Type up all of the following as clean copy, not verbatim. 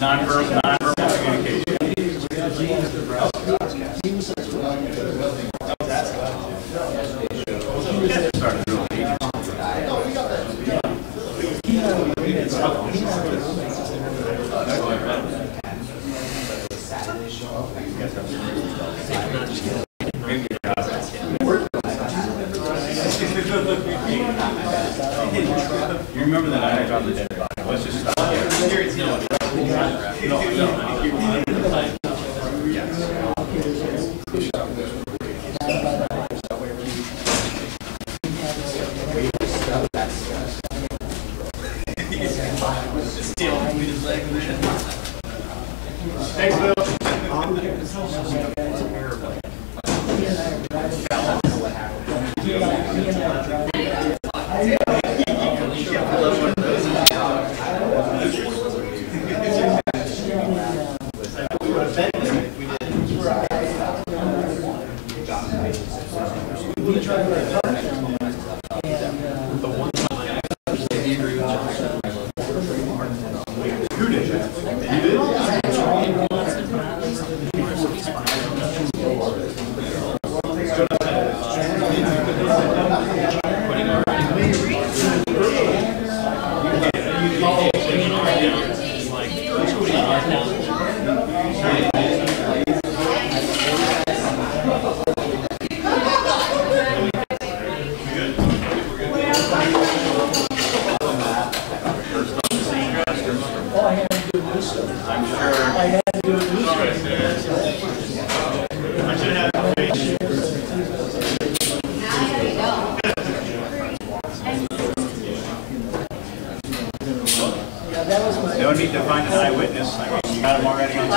Nonverbal communication. You remember that I dropped the dead body. Let's just stop here. Thanks, Bill. No need to find an eyewitness. I mean, you got them already on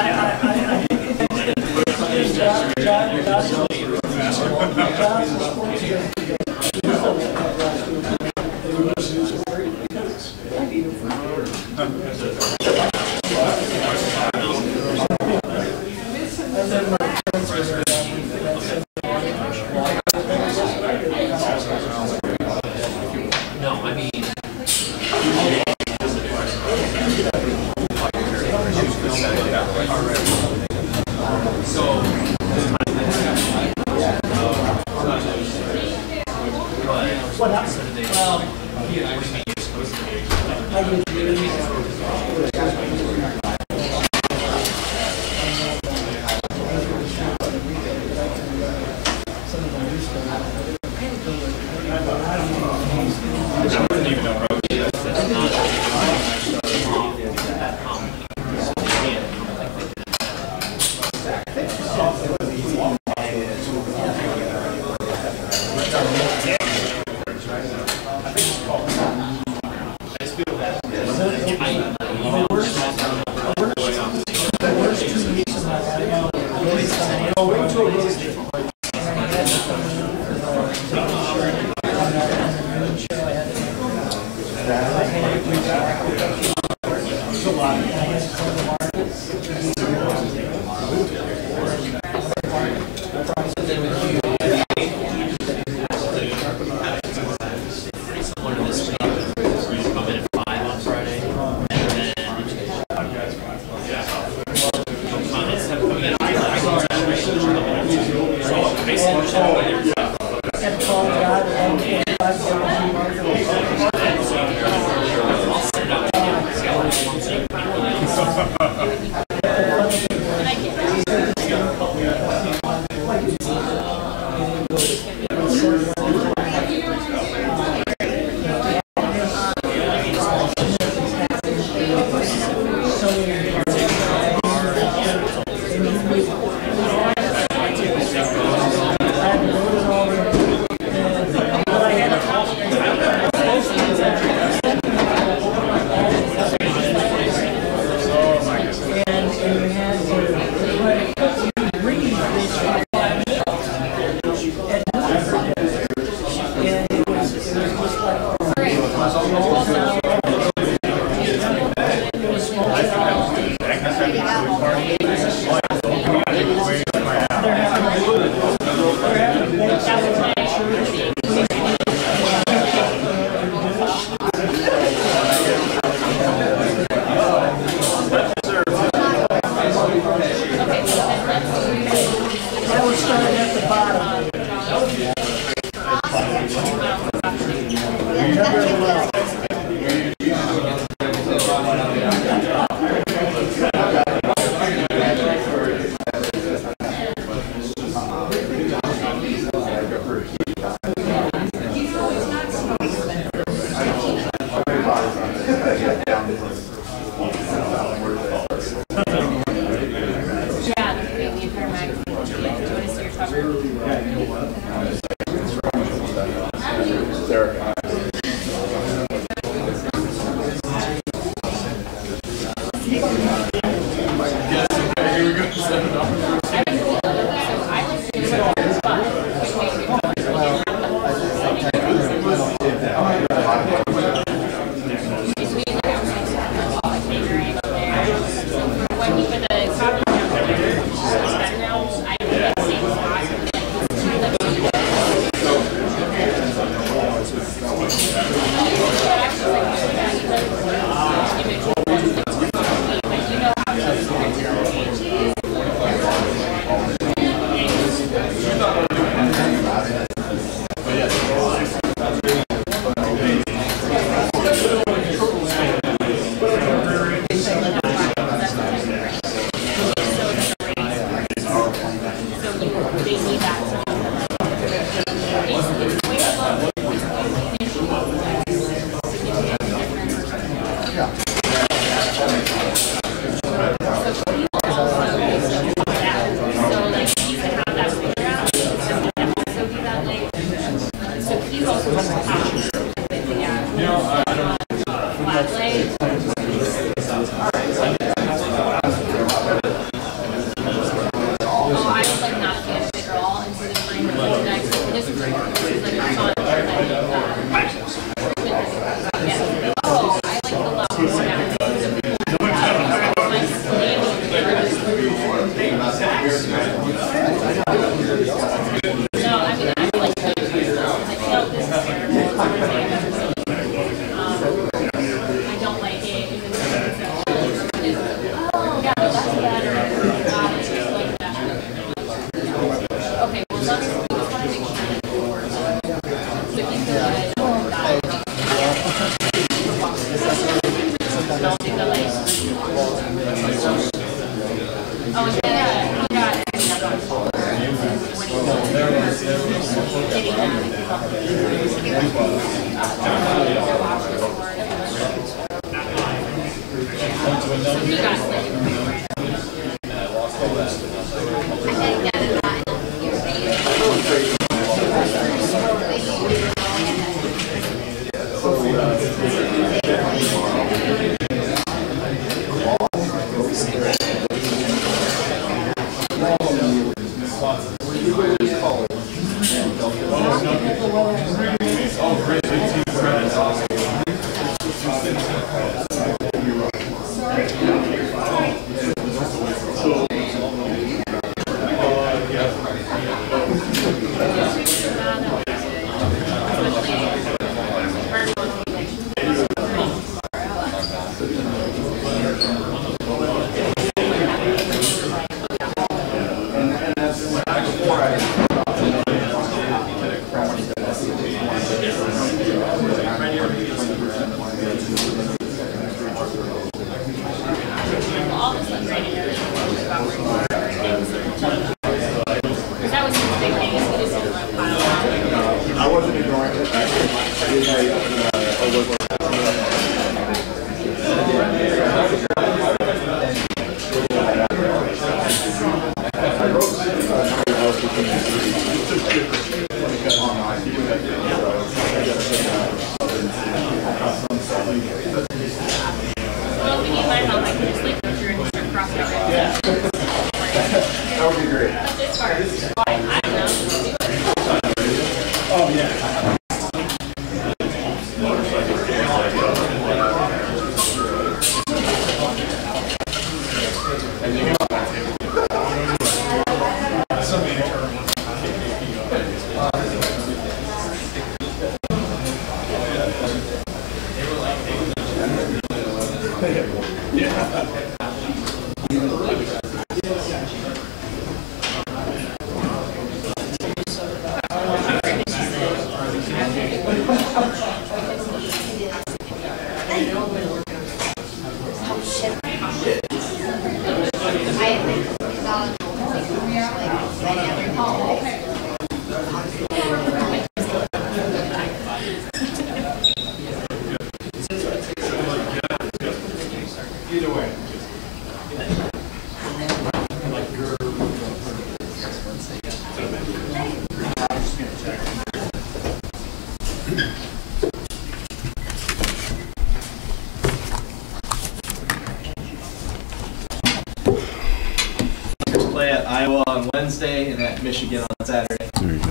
Play at Iowa on Wednesday and at Michigan on Saturday. There you go.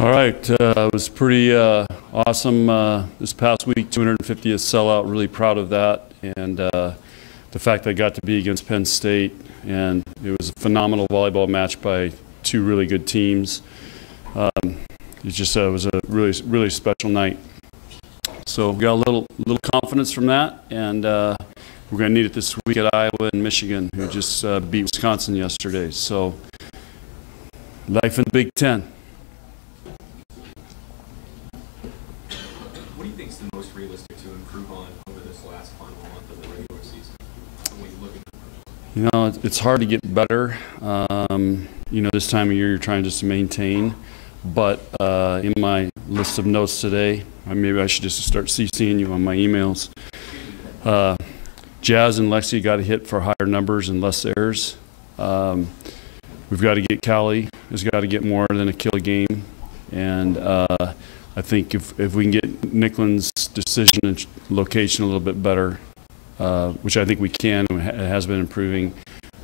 All right, it was pretty awesome this past week, 250th sellout, really proud of that. And the fact that I got to be against Penn State, and it was a phenomenal volleyball match by two really good teams. It was a really special night. So we got a little confidence from that, and we're going to need it this week at Iowa and Michigan, who just beat Wisconsin yesterday. So life in the Big Ten. What do you think is the most realistic to improve on over this last final month of the regular season? What are you looking for? You know, it's hard to get better. You know, this time of year you're trying just to maintain. But in my list of notes today, maybe I should just start CCing you on my emails. Jazz and Lexi got to hit for higher numbers and less errors. We've got to get Callie has got to get more than a kill a game. And I think if we can get Nicklin's decision and location a little bit better, which I think we can, and it has been improving,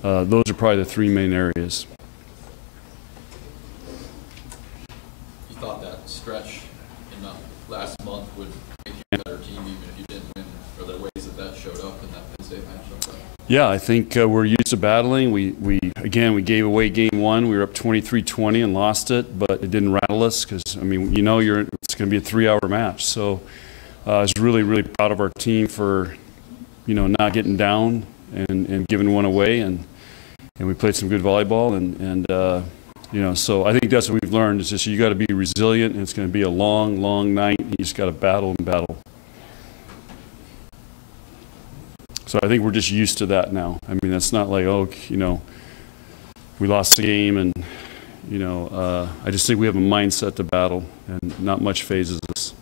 those are probably the three main areas. You thought that stretch in the last month would make you a better team even if you didn't win? Are there ways that showed up in that Penn State matchup? Yeah, I think we're used to battling. We gave away game one. We were up 23-20 and lost it, but it didn't rattle us because, I mean, you know, it's going to be a 3-hour match. So I was really proud of our team for, you know, not getting down and giving one away, and we played some good volleyball, and you know, so I think that's what we've learned is just you got to be resilient, and it's going to be a long night, and you just got to battle and battle. So I think we're just used to that now. I mean, it's not like, oh, you know, we lost the game, and you know, I just think we have a mindset to battle, and not much phases us.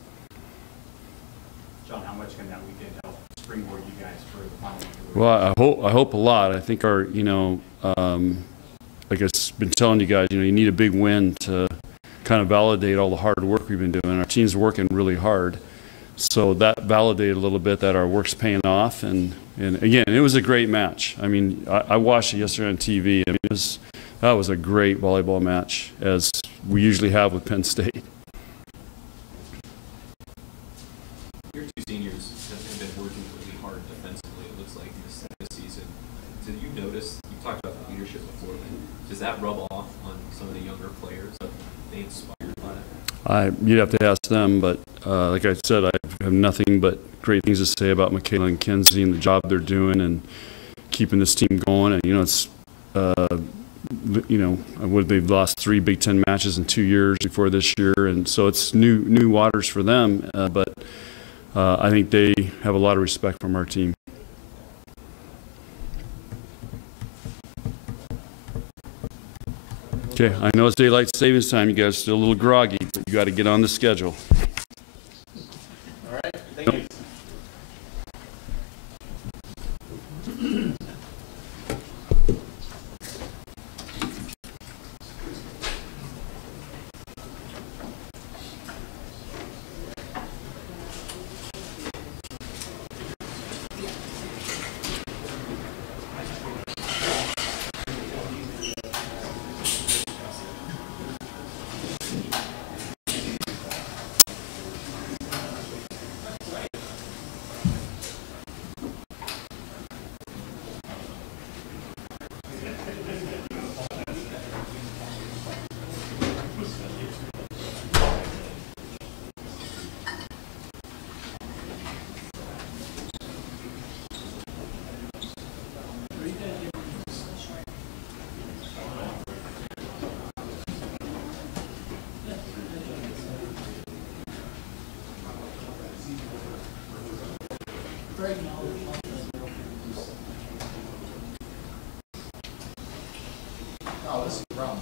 John, how much can that weekend help springboard you guys for the final? Well, I hope a lot. I think our, you know, like I've been telling you guys, you know, you need a big win to kind of validate all the hard work we've been doing. Our team's working really hard, so that validated a little bit that our work's paying off. And again, it was a great match. I mean, I watched it yesterday on TV. I mean, that was a great volleyball match, as we usually have with Penn State. Your two seniors have been working really hard defensively, it looks like, this season. Did you notice, you talked about the leadership before, but does that rub off on some of the younger players? Are they inspired by it? You'd have to ask them, but like I said, I have nothing but great things to say about Michaela and Kenzie and the job they're doing and keeping this team going. And, you know, it's they've lost 3 Big Ten matches in 2 years before this year, and so it's new waters for them. But I think they have a lot of respect from our team. Okay, I know it's daylight savings time. You guys are still a little groggy, but you got to get on the schedule. All right, thank you. Oh, this is wrong.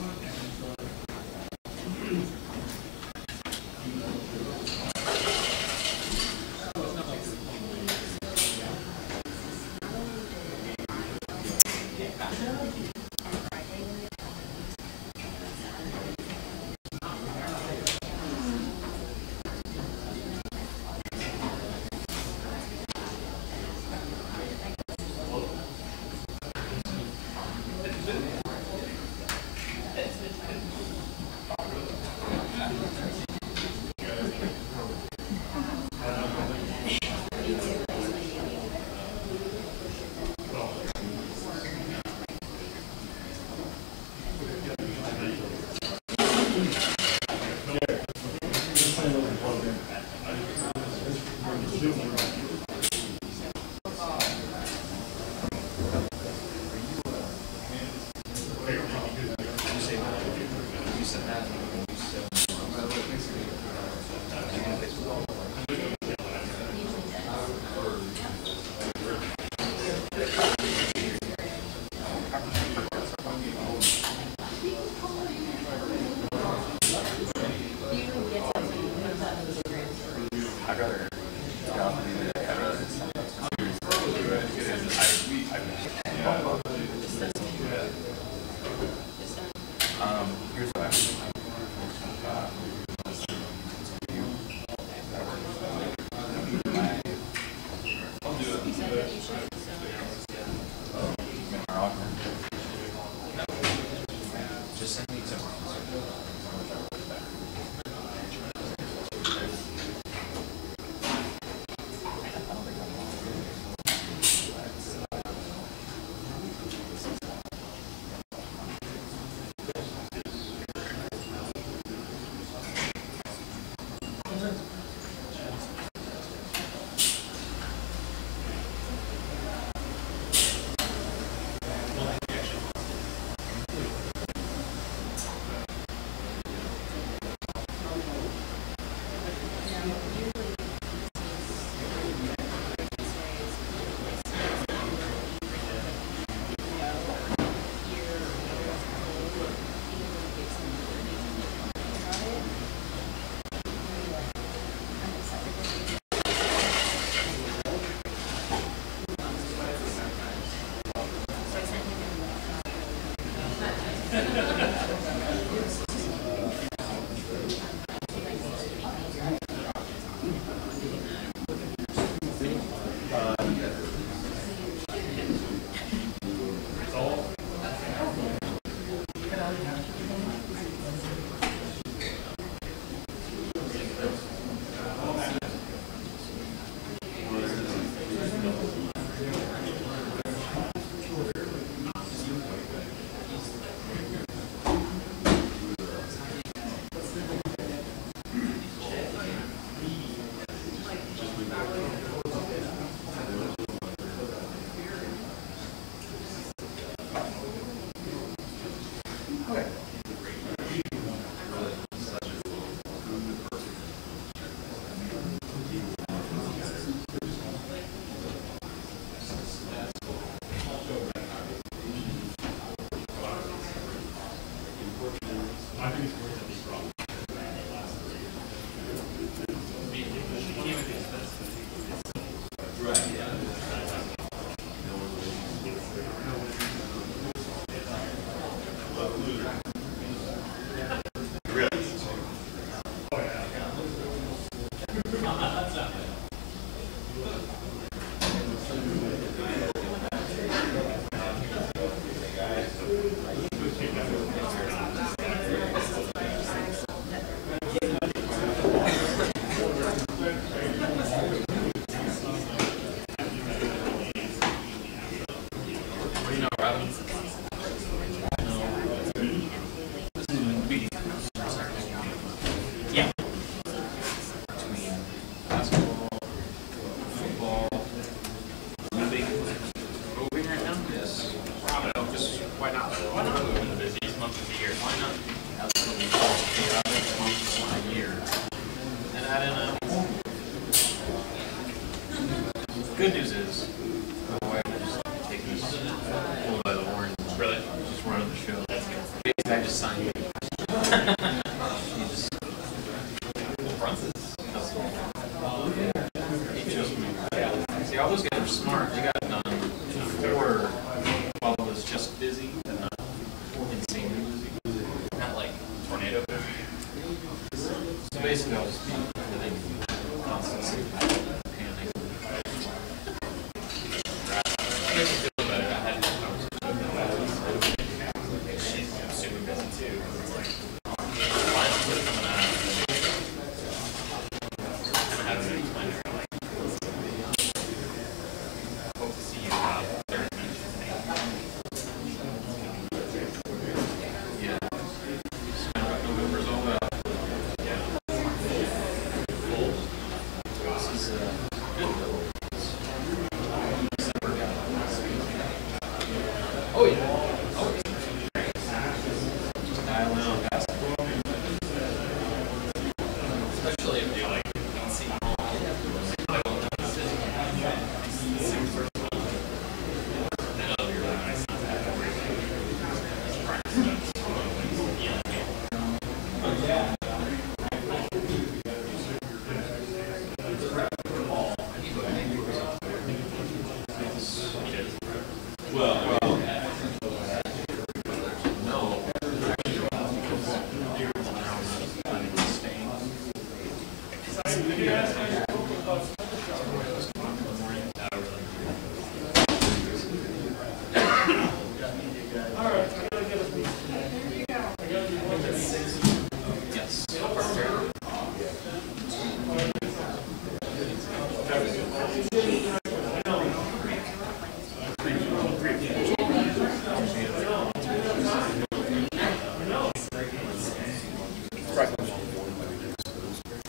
good news is, my wife was taking this bull by the horn. Really? Just running the show. Basically, I just signed it. She just runs this. He just moved. See, all those guys are smart. They got done before while it was just busy, and not insanely busy. Not like tornado. So basically, I'll just be living constantly panic. Makes me feel better. I had this conversation with her. She's super busy too. It's like finals are coming out. Kind of having to explain to her like, hope to see you about 30 minutes. Yeah. Just kind of what November's all about. This is good though. December got oh yeah. Oh yeah. Just dial in on basketball. Especially if you like see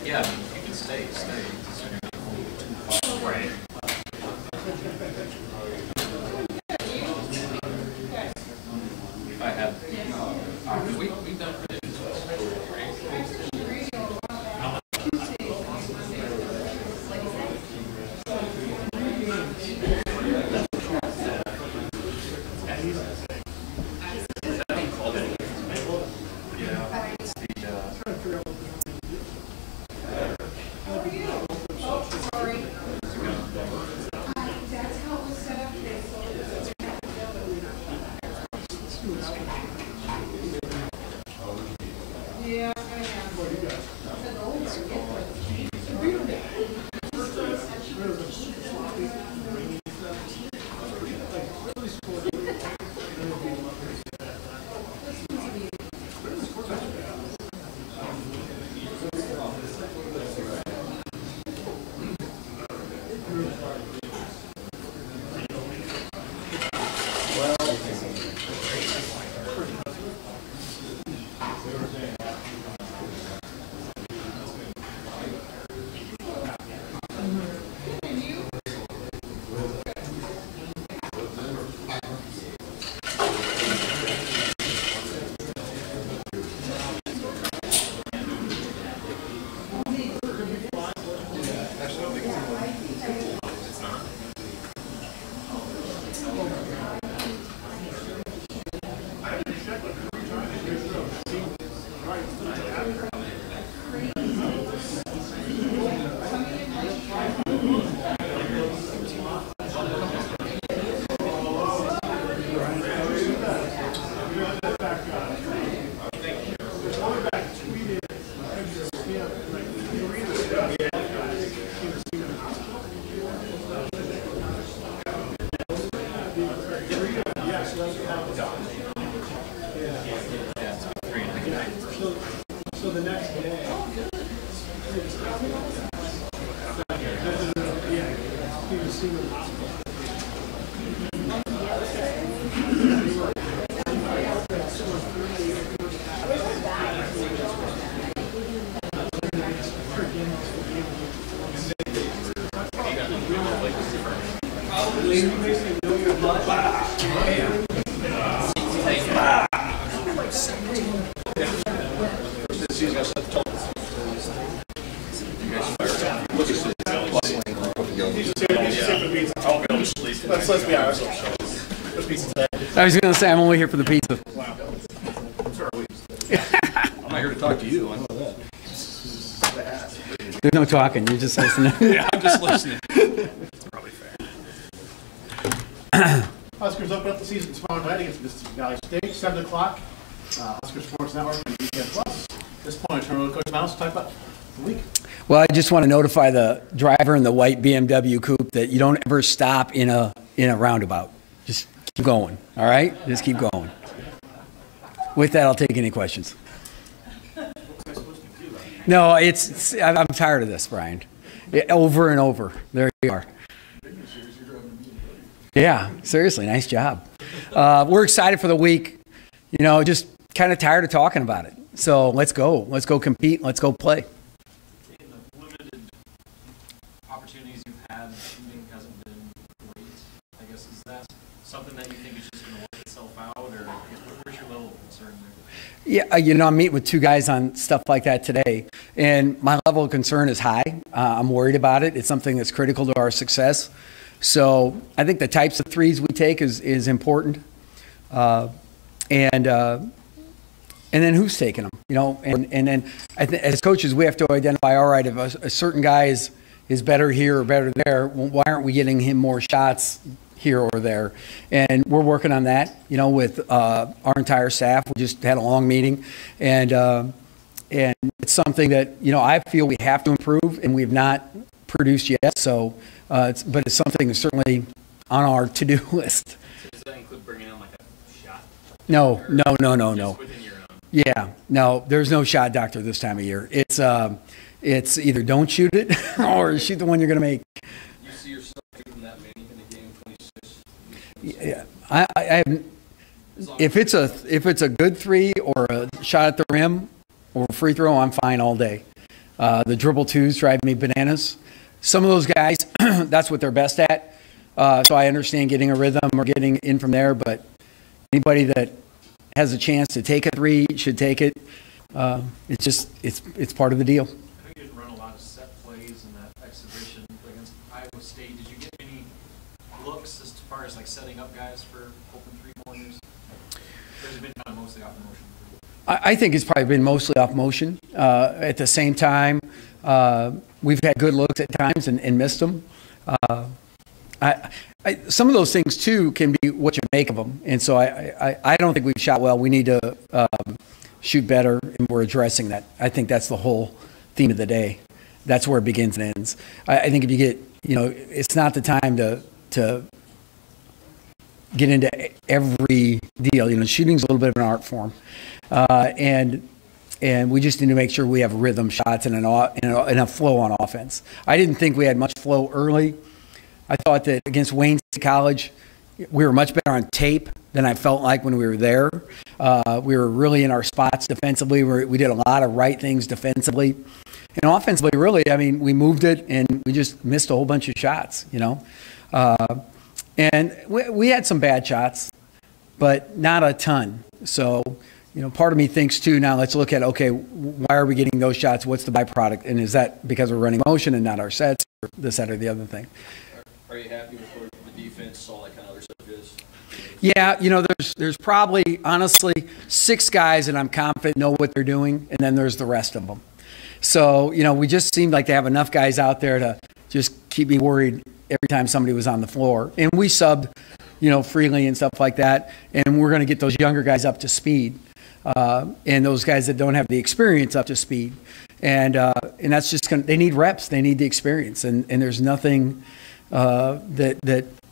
yeah, you can stay. Right. If I have, we've done predictions. So the next day. Yeah, he was seen in the hospital. Did you say the beats? let's be honest. Let's be sincere. I was going to say, I'm only here for the pizza. I'm not here to talk to you, I know that. There's no talking, you're just listening. Yeah, I'm just listening. Probably fair. Huskers open up the season tomorrow night against Mississippi Valley State, 7 o'clock. Husker Sports Network and BTN Plus. At this point, I turn over to Coach Mouse to talk about the week. Well, I just want to notify the driver in the white BMW coupe that you don't ever stop in a roundabout. Just keep going, all right? Just keep going. With that, I'll take any questions. No, I'm tired of this, Brian. Over and over. There you are. Yeah, seriously, nice job. We're excited for the week. You know, just kind of tired of talking about it. So let's go. Let's go compete. Let's go play. In the limited opportunities you've had, shooting hasn't been great. I guess, is that something that you think is just going to work itself out, or where's your level of concern there? Yeah, you know, I'm meeting with two guys on stuff like that today, and my level of concern is high. I'm worried about it. It's something that's critical to our success. So I think the types of threes we take is important, and then who's taking them, you know, and then I think as coaches we have to identify, all right, if a certain guy is better here or better there, well, why aren't we getting him more shots here or there? And we're working on that, you know, with our entire staff. We just had a long meeting, and it's something that, you know, I feel we have to improve, and we've not produced yet. So, but it's something that's certainly on our to-do list. So does that include bringing in like a shot? No. Just within your own? Yeah, no, there's no shot doctor this time of year. It's either don't shoot it or shoot the one you're going to make. You see yourself shooting that many in a game, 26? Yeah, I have, if it's a good three or a shot at the rim or a free throw, I'm fine all day. The dribble twos drive me bananas. Some of those guys, that's what they're best at. So I understand getting a rhythm or getting in from there, but anybody that has a chance to take a three should take it. It's part of the deal. I know you didn't run a lot of set plays in that exhibition against Iowa State. Did you get any looks as far as like setting up guys for open three-pointers? Or has it been kind of mostly off motion? I think it's probably been mostly off motion. At the same time, we've had good looks at times and missed them. Some of those things, too, can be what you make of them. And so I don't think we've shot well. We need to shoot better, and we're addressing that. I think that's the whole theme of the day. That's where it begins and ends. I think if you get, you know, it's not the time to get into every deal. You know, shooting's a little bit of an art form. And we just need to make sure we have rhythm shots and a flow on offense. I didn't think we had much flow early. I thought that against Wayne State College, we were much better on tape than I felt like when we were there. We were really in our spots defensively. We did a lot of right things defensively. And offensively, really, I mean, we moved it, and we just missed a whole bunch of shots, you know. And we had some bad shots, but not a ton. So, you know, part of me thinks, too, now let's look at, okay, why are we getting those shots? What's the byproduct? And is that because we're running motion and not our sets, or this, that, or the other thing? Are you happy with where the defense, all that kind of other stuff is? Yeah, you know, there's probably, honestly, 6 guys that I'm confident know what they're doing, and then there's the rest of them. So, you know, we just seemed like to have enough guys out there to just keep me worried every time somebody was on the floor. And we subbed, you know, freely and stuff like that, and we're going to get those younger guys up to speed, and those guys that don't have the experience up to speed. And that's just going to, they need reps, they need the experience, and there's nothing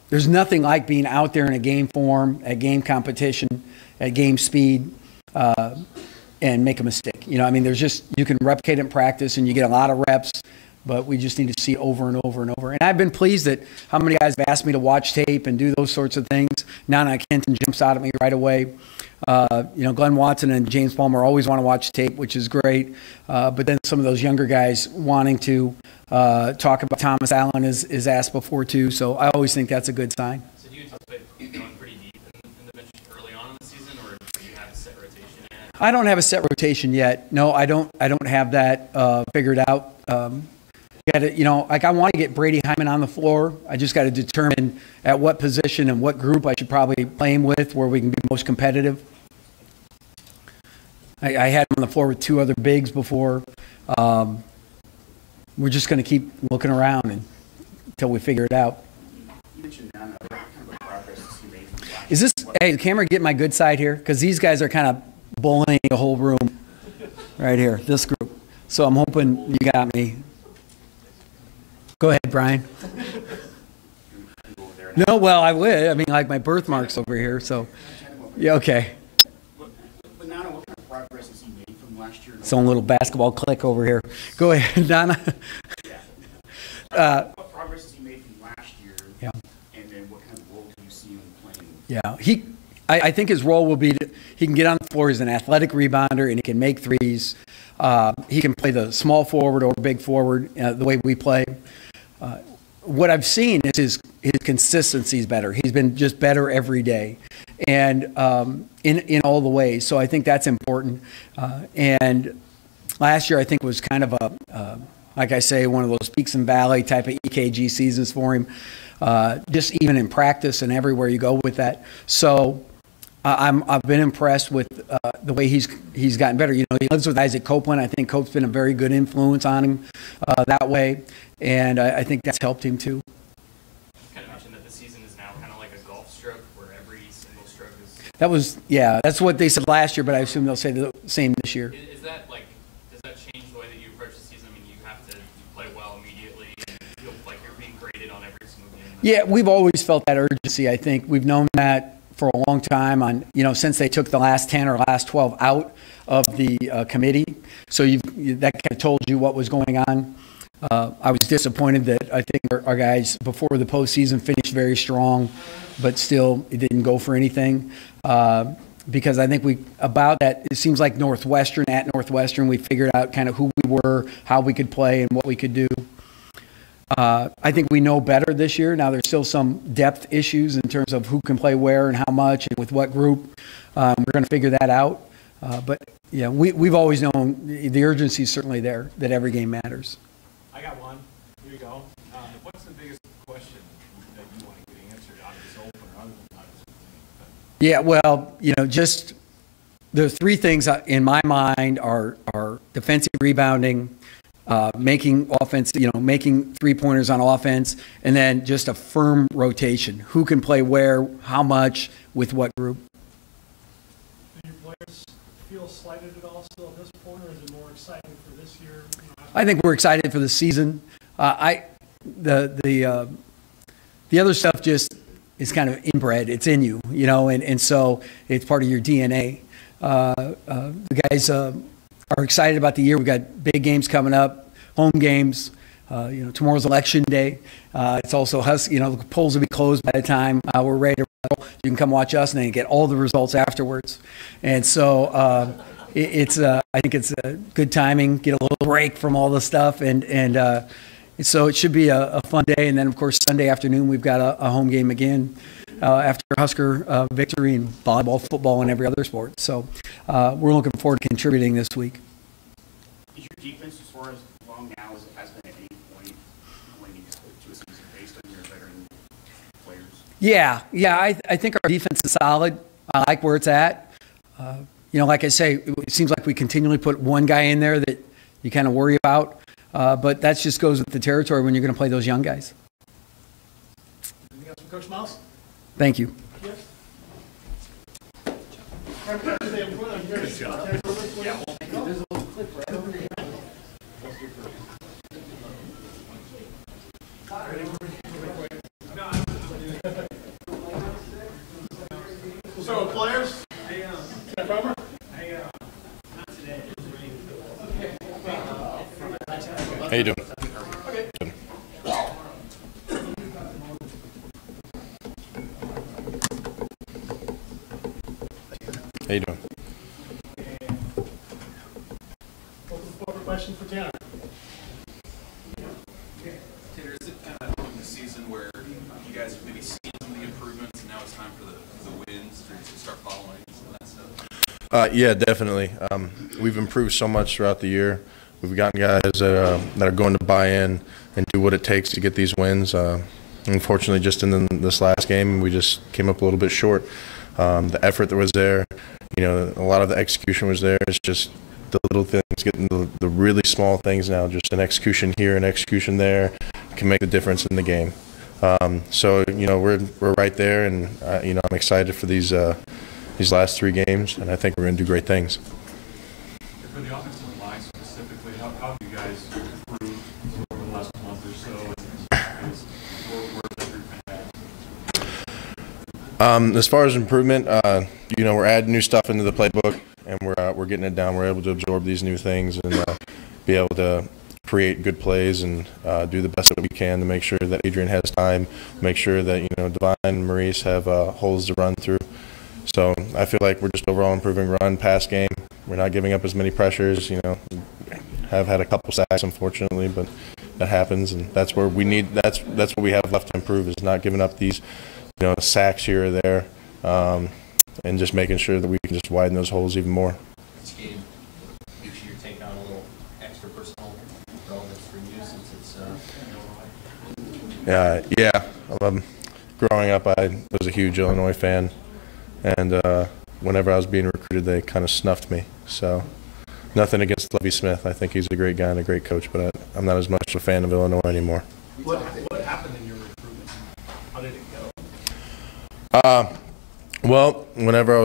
there's nothing like being out there in a game form, at game competition, at game speed, and make a mistake. You know, I mean, there's just, you can replicate it in practice and you get a lot of reps, but we just need to see it over and over and over. And I've been pleased that how many guys have asked me to watch tape and do those sorts of things. Nana Kenton jumps out at me right away. You know, Glenn Watson and James Palmer always want to watch tape, which is great. But then some of those younger guys wanting to talk about Thomas Allen is asked before too. So I always think that's a good sign. So do you anticipate going pretty deep in the bench early on in the season, or do you have a set rotation yet? I don't have a set rotation yet. No, I don't have that figured out. got to, like I want to get Brady Hyman on the floor. I just got to determine at what position and what group I should probably play him with where we can be most competitive. I had him on the floor with 2 other bigs before. We're just going to keep looking around until we figure it out. You mentioned what kind of progress has he made from last Is this, hey, the camera get my good side here? Because these guys are kind of bullying the whole room right here, this group. So I'm hoping you got me. Go ahead, Brian. No, well, I would. I mean, like my birthmark's over here, so, yeah, okay. But Nana, what kind of progress has he made from last year? Its own little basketball clique over here. Go ahead, Donna. What progress has he made from last year? Yeah. And then what kind of role do you see him playing? Yeah, I think his role will be he can get on the floor as an athletic rebounder and he can make threes. He can play the small forward or big forward the way we play. What I've seen is his consistency is better. He's been just better every day, and in all the ways. So I think that's important. And last year I think was kind of a like I say, one of those peaks and valley type of EKG seasons for him. Just even in practice and everywhere you go with that. So I've been impressed with the way he's gotten better. He lives with Isaac Copeland. I think Cope's been a very good influence on him that way, and I think that's helped him too. You kind of mentioned that the season is now kind of like a golf stroke, where every single stroke is. That's what they said last year, but I assume they'll say the same this year. Is that like, does that change the way that you approach the season? I mean, you have to play well immediately, and feel like you're being graded on every single game. Yeah, we've always felt that urgency. I think we've known that for a long time on, since they took the last 10 or last 12 out of the committee. So that kind of told you what was going on. I was disappointed that I think our guys before the postseason finished very strong, but still it didn't go for anything. Because I think it seems like at Northwestern, we figured out kind of who we were, how we could play, and what we could do. I think we know better this year. Now, there's still some depth issues in terms of who can play where and how much and with what group. We're going to figure that out. But, yeah, we've always known the urgency is certainly there, that every game matters. I got one. Here you go. What's the biggest question that you want to get answered out of this opener other than not this? Yeah, well, just the 3 things in my mind are defensive rebounding, making offense, making 3-pointers on offense, and then just a firm rotation. Who can play where, how much, with what group? Do your players feel slighted at all still at this point, or is it more exciting for this year? I think we're excited for the season. The other stuff just is kind of inbred. It's in you, and so it's part of your DNA. The guys are excited about the year. We've got big games coming up, home games. Tomorrow's election day. It's also the polls will be closed by the time we're ready to roll. You can come watch us and then get all the results afterwards. And so I think it's a good timing. Get a little break from all the stuff, and so it should be a fun day. And then of course Sunday afternoon we've got a home game again. After Husker victory in volleyball, football, and every other sport. So we're looking forward to contributing this week. Is your defense as far as long now as it has been at any point going into a season based on your veteran players? Yeah. I think our defense is solid. I like where it's at. Like I say, it seems like we continually put one guy in there that you kind of worry about. But that just goes with the territory when you're going to play those young guys. Anything else from Coach Miles? Thank you. Yes. So players? Jeff Homer? How you doing? How you doing? Open the floor for questions for Tanner. Tanner, is it kind of in the season where you guys have maybe seen some of the improvements and now it's time for the wins to start following some of that stuff? Yeah, definitely. We've improved so much throughout the year. We've gotten guys that are going to buy in and do what it takes to get these wins. Unfortunately, just in this last game, we just came up a little bit short. The effort that was there, a lot of the execution was there. It's just the little things, getting the really small things now, just an execution here, an execution there, can make the difference in the game. So we're right there, and I'm excited for these last 3 games, and I think we're going to do great things. For the offensive line specifically, how have you guys improved over the last month or so? As far as improvement, we're adding new stuff into the playbook, and we're getting it down. We're able to absorb these new things and be able to create good plays and do the best that we can to make sure that Adrian has time, make sure that Devine and Maurice have holes to run through. So I feel like we're just overall improving run, pass game. We're not giving up as many pressures. Have had a couple sacks unfortunately, but that happens, and that's where we need. That's what we have left to improve, is not giving up these sacks here or there, and just making sure that we can just widen those holes even more. This game makes you take on a little extra personal relevance for you since it's Yeah. Growing up, I was a huge Illinois fan, and whenever I was being recruited, they kind of snuffed me. So nothing against Lovie Smith. I think he's a great guy and a great coach, but I'm not as much a fan of Illinois anymore. What happened in your recruitment? How did it go? Well, whenever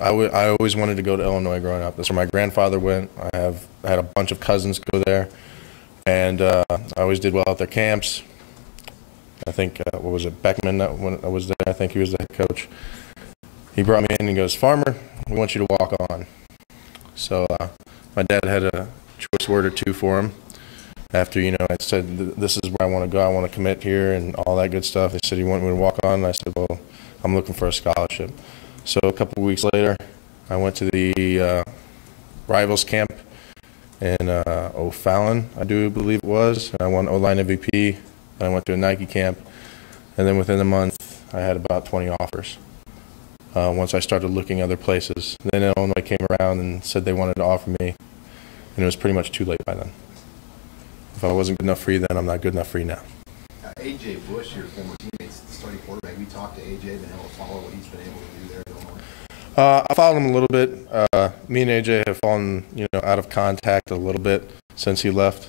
I always wanted to go to Illinois growing up. That's where my grandfather went. I had a bunch of cousins go there, and I always did well at their camps. I think, what was it, Beckman, when I was there, I think he was the head coach. He brought me in and he goes, "Farmer, we want you to walk on." So my dad had a choice word or two for him. After, I said, "This is where I want to go. I want to commit here," and all that good stuff. He said he wanted me to walk on, and I said, "Well, I'm looking for a scholarship." So a couple of weeks later, I went to the Rivals camp in O'Fallon, I do believe it was, and I won O-line MVP. I went to a Nike camp, and then within a month, I had about 20 offers. Once I started looking other places. Then Illinois came around and said they wanted to offer me, and it was pretty much too late by then. If I wasn't good enough for you then, I'm not good enough for you now. A.J. Bush, your former teammates, the starting quarterback, we talked to A.J., been able to follow what he's been able to do there at Illinois? I followed him a little bit. Me and A.J. have fallen, out of contact a little bit since he left.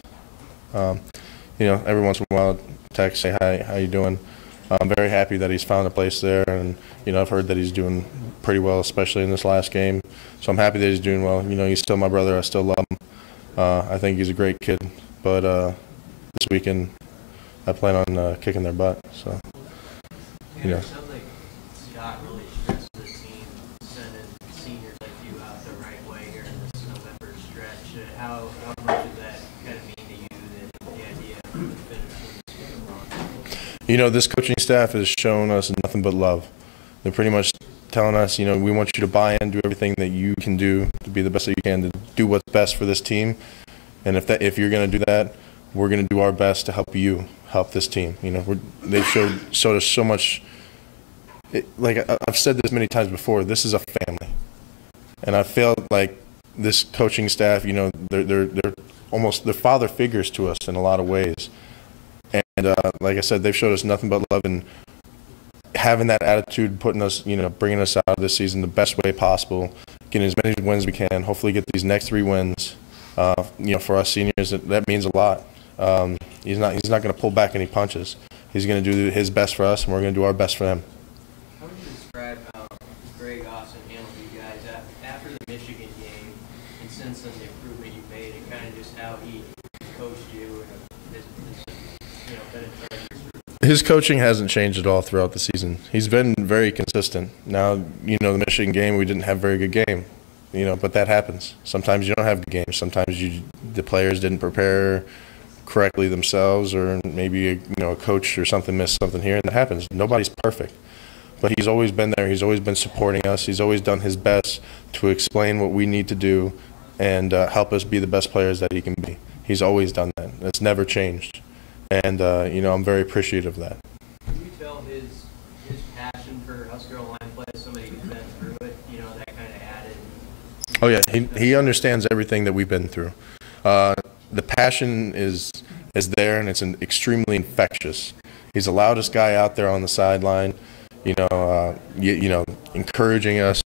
Every once in a while, text, say hi, how you doing? I'm very happy that he's found a place there, and I've heard that he's doing pretty well, especially in this last game. So I'm happy that he's doing well. He's still my brother. I still love him. I think he's a great kid. But this weekend, I plan on kicking their butt. So, It sounds like Scott really stressed the team, sending seniors like you out the right way here in this November stretch. How much does that kind of mean to you, that the idea of finishing on? This coaching staff has shown us nothing but love. They're pretty much telling us, we want you to buy in, do everything that you can do to be the best that you can, to do what's best for this team. And if you're going to do that, we're going to do our best to help you help this team. They've showed us so much. Like I've said this many times before, this is a family, and I feel like this coaching staff, they're father figures to us in a lot of ways. And like I said, they've showed us nothing but love, and having that attitude, putting us, bringing us out of this season the best way possible, getting as many wins as we can. Hopefully, get these next 3 wins. For us seniors, that means a lot. He's not going to pull back any punches. He's going to do his best for us, and we're going to do our best for him. How would you describe how Greg Austin handled you guys after the Michigan game, and since then the improvement you made, and kind of just how he coached you and been in charge of your group? His coaching hasn't changed at all throughout the season. He's been very consistent. Now, the Michigan game, we didn't have a very good game. But that happens. Sometimes you don't have good games. Sometimes the players didn't prepare correctly themselves, or maybe a coach or something missed something here, and that happens. Nobody's perfect. But he's always been there. He's always been supporting us. He's always done his best to explain what we need to do and help us be the best players that he can be. He's always done that. It's never changed. And, I'm very appreciative of that. Can you tell his passion for Husker line play, somebody who's been through it, that kind of added? Oh, yeah. He understands everything that we've been through. The passion is there, and it's extremely infectious. He's the loudest guy out there on the sideline, encouraging us.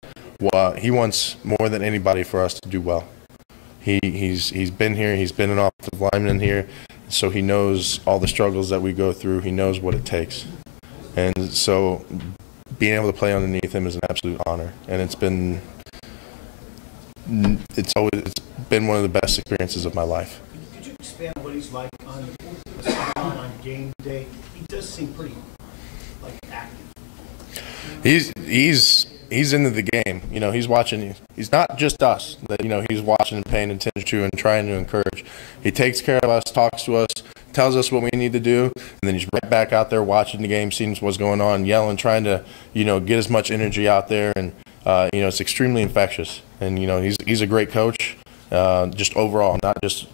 He wants more than anybody for us to do well. He's been here. He's been an offensive lineman here, so he knows all the struggles that we go through. He knows what it takes, and so being able to play underneath him is an absolute honor. And it's been one of the best experiences of my life. Could you expand on what he's like on the sideline on game day? He does seem pretty active. He's into the game. He's watching. He's not just us that he's watching and paying attention to and trying to encourage. He takes care of us, talks to us, tells us what we need to do, and then he's right back out there watching the game, seeing what's going on, yelling, trying to get as much energy out there, and it's extremely infectious. And he's a great coach, just overall, not just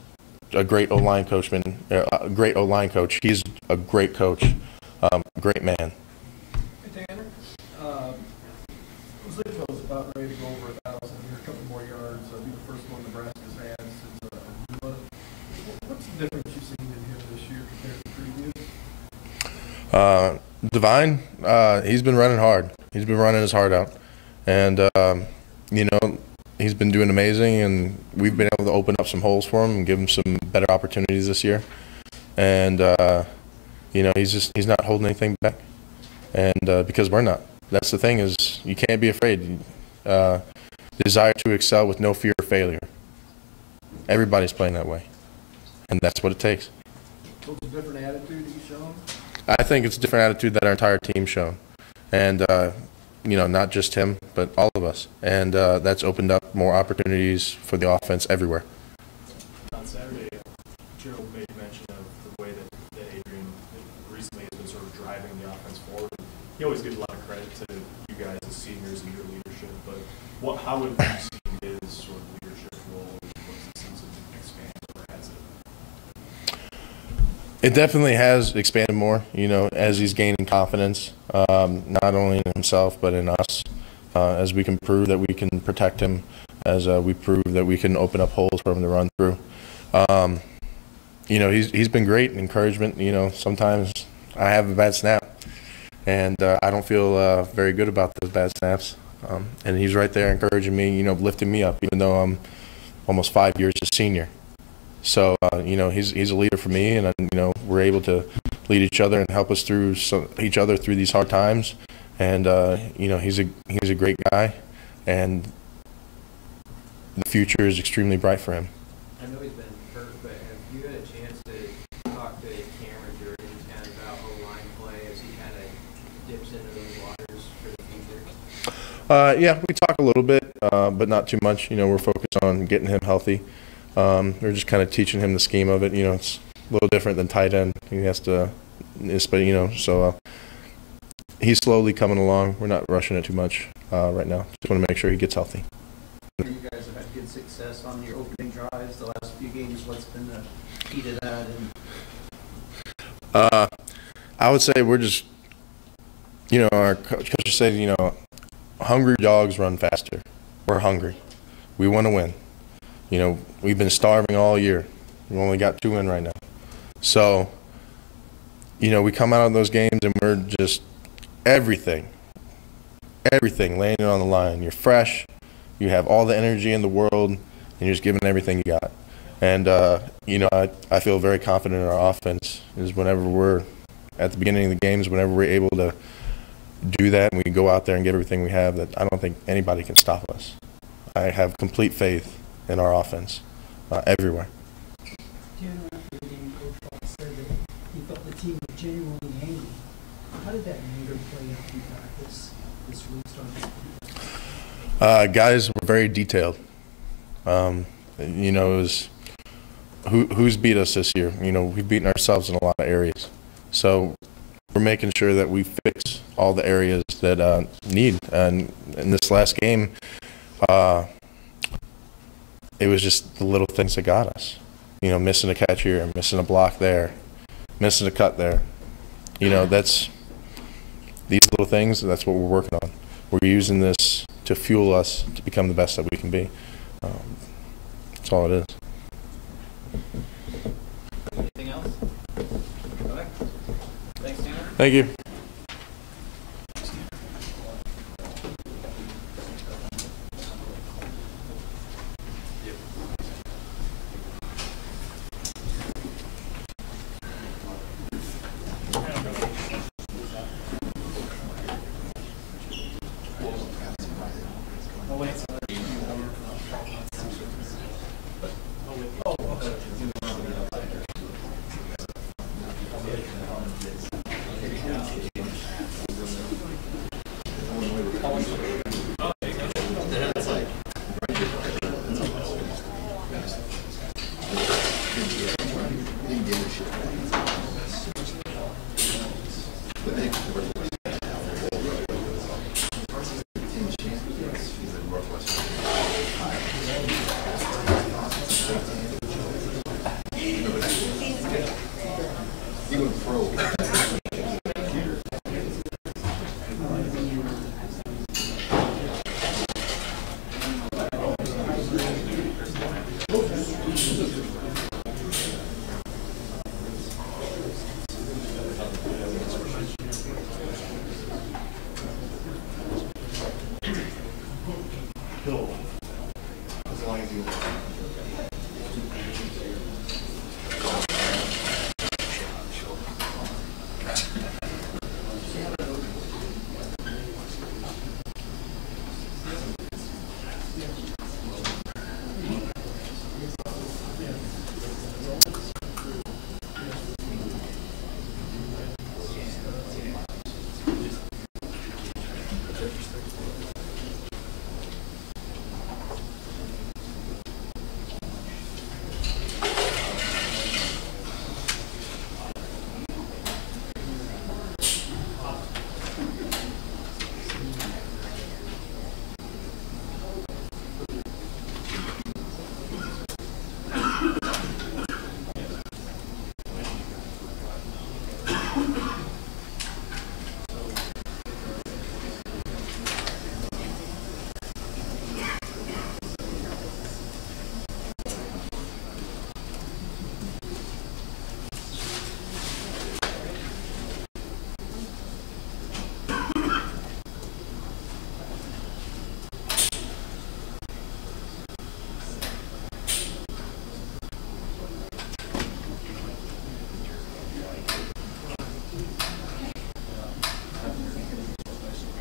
a great O-line coachman, a great O-line coach. He's a great coach, great man. Hey, Tanner, Ziegfel's about ready to go over 1,000 here, a couple more yards. Be the first one Nebraska's had since Abdullah. What's the difference you've seen in him this year compared to previous? Divine, he's been running hard. He's been running his heart out, and he's been doing amazing. And we've been able to open up some holes for him and give him some better opportunities this year. And he's not holding anything back, and because we're not. That's the thing, is you can't be afraid. Desire to excel with no fear of failure. Everybody's playing that way, and that's what it takes. What's a different attitude he's shown? I think it's a different attitude that our entire team's shown, and not just him, but all of us. And that's opened up more opportunities for the offense everywhere. On Saturday, Joe made mention of the way that Adrian recently has been sort of driving the offense forward. He always gives a lot of credit to you guys as seniors and your leadership, but how would you see his sort of leadership role? What's the sense of expanded, or has it? It definitely has expanded more, as he's gaining confidence, not only in himself but in us, as we can prove that we can protect him, as we prove that we can open up holes for him to run through. He's been great encouragement. Sometimes I have a bad snap, and I don't feel very good about those bad snaps. And he's right there encouraging me, lifting me up, even though I'm almost 5 years a senior. So, he's a leader for me, and, we're able to lead each other and help us through each other through these hard times. And, he's a great guy, and the future is extremely bright for him. I know he's been hurt, but have you had a chance to talk to Cameron Jordan kind of about O-line play as he kind of dips into those waters for the future? Yeah, we talk a little bit, but not too much. We're focused on getting him healthy. We're just kind of teaching him the scheme of it. It's a little different than tight end. He has to, so he's slowly coming along. We're not rushing it too much right now. Just want to make sure he gets healthy. You guys have had good success on your opening drives the last few games. What's been the key to that? I would say we're just, our coach says, hungry dogs run faster. We're hungry. We want to win. We've been starving all year. We've only got 2 in right now. So, we come out of those games and we're just everything laying it on the line. You're fresh. You have all the energy in the world, and you're just giving everything you got. And, I feel very confident in our offense is whenever we're at the beginning of the games, whenever we're able to do that and we go out there and give everything we have, that I don't think anybody can stop us. I have complete faith in our offense everywhere. Tanner, after the game, Coach Fox said that he felt the team was genuinely angry. How did that anger play out in practice this week starting? Guys were very detailed. It was who's beat us this year. We've beaten ourselves in a lot of areas. So we're making sure that we fix all the areas that need. And in this last game, it was just the little things that got us. Missing a catch here, missing a block there, missing a cut there. That's these little things. That's what we're working on. We're using this to fuel us to become the best that we can be. That's all it is. Thank you.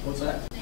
What's that?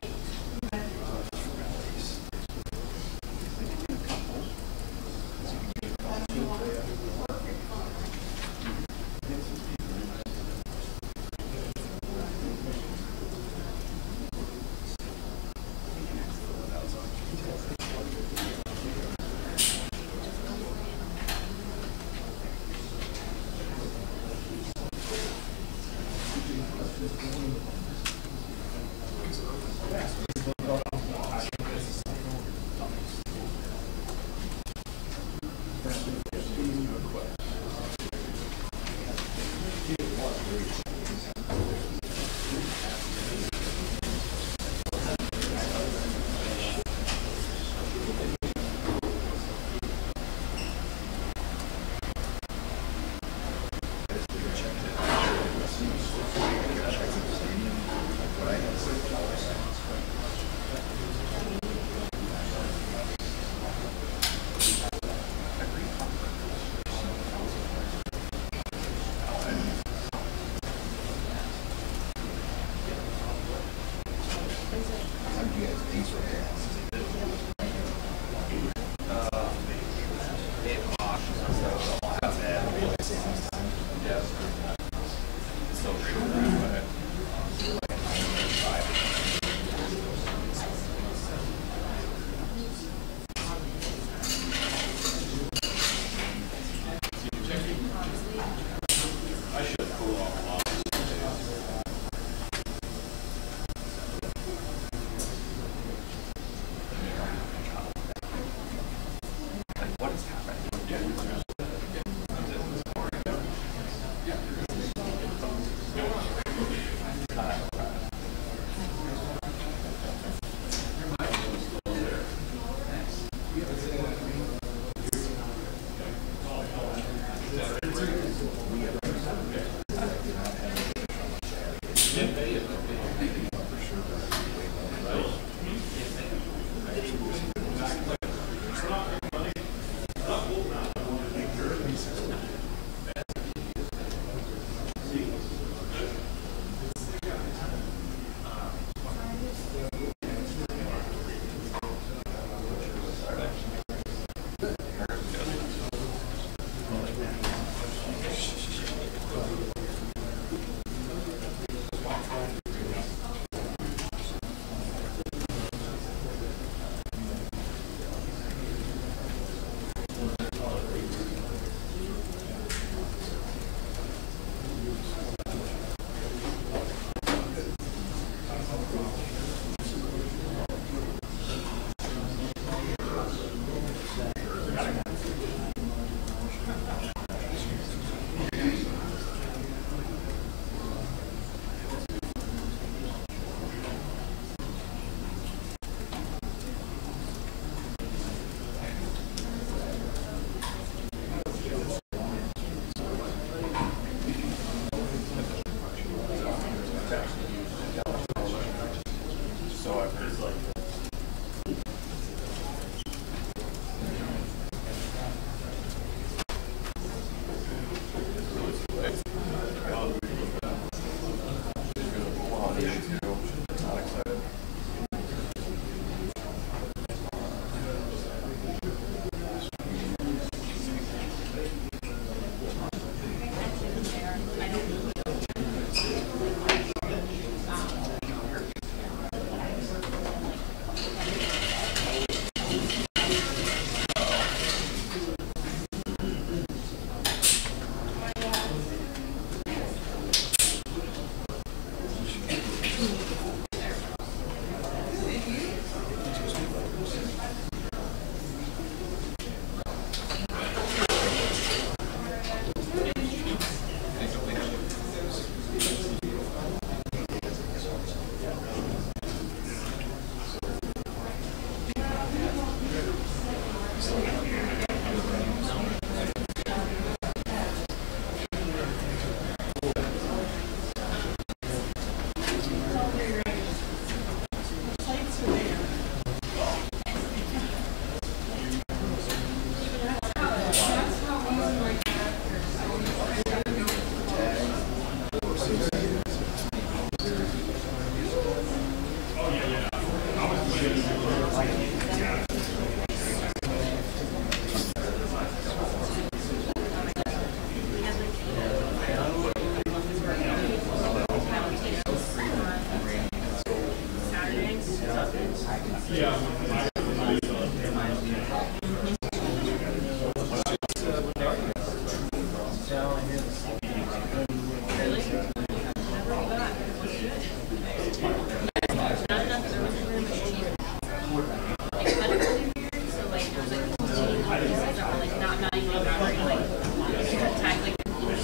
how you feel about it, like tackling big.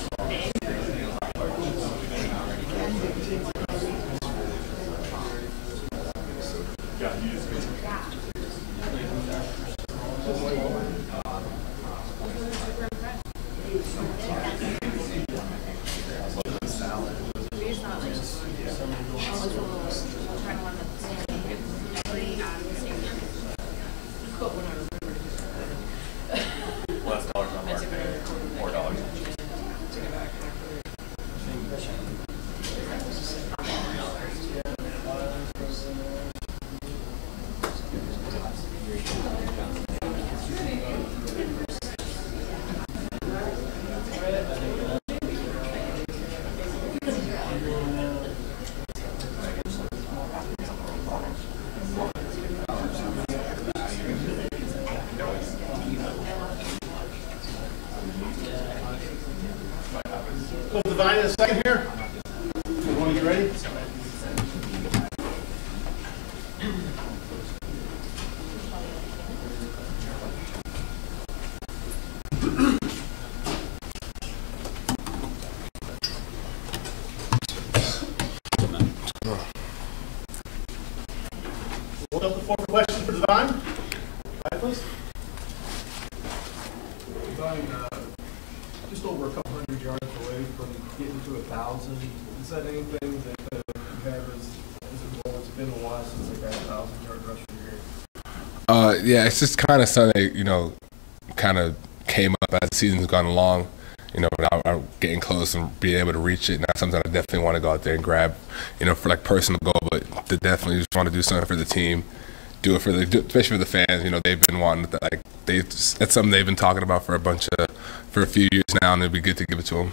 Divine in a second here. Everyone, you ready? Hold up the four questions for Divine. Right, please. Divine, just over a couple hundred yards away from getting to 1,000. Is that anything that you have as a goal? It's been a while since they got 1,000-yard rusher here. Yeah, it's just kind of something that, kind of came up as the season's gone along. Now getting close and being able to reach it. Now, something I definitely want to go out there and grab, for like personal goal, but to definitely just want to do something for the team, do it for especially for the fans. They've been wanting to, that's something they've been talking about for a few years now, and it'd be good to give it to them.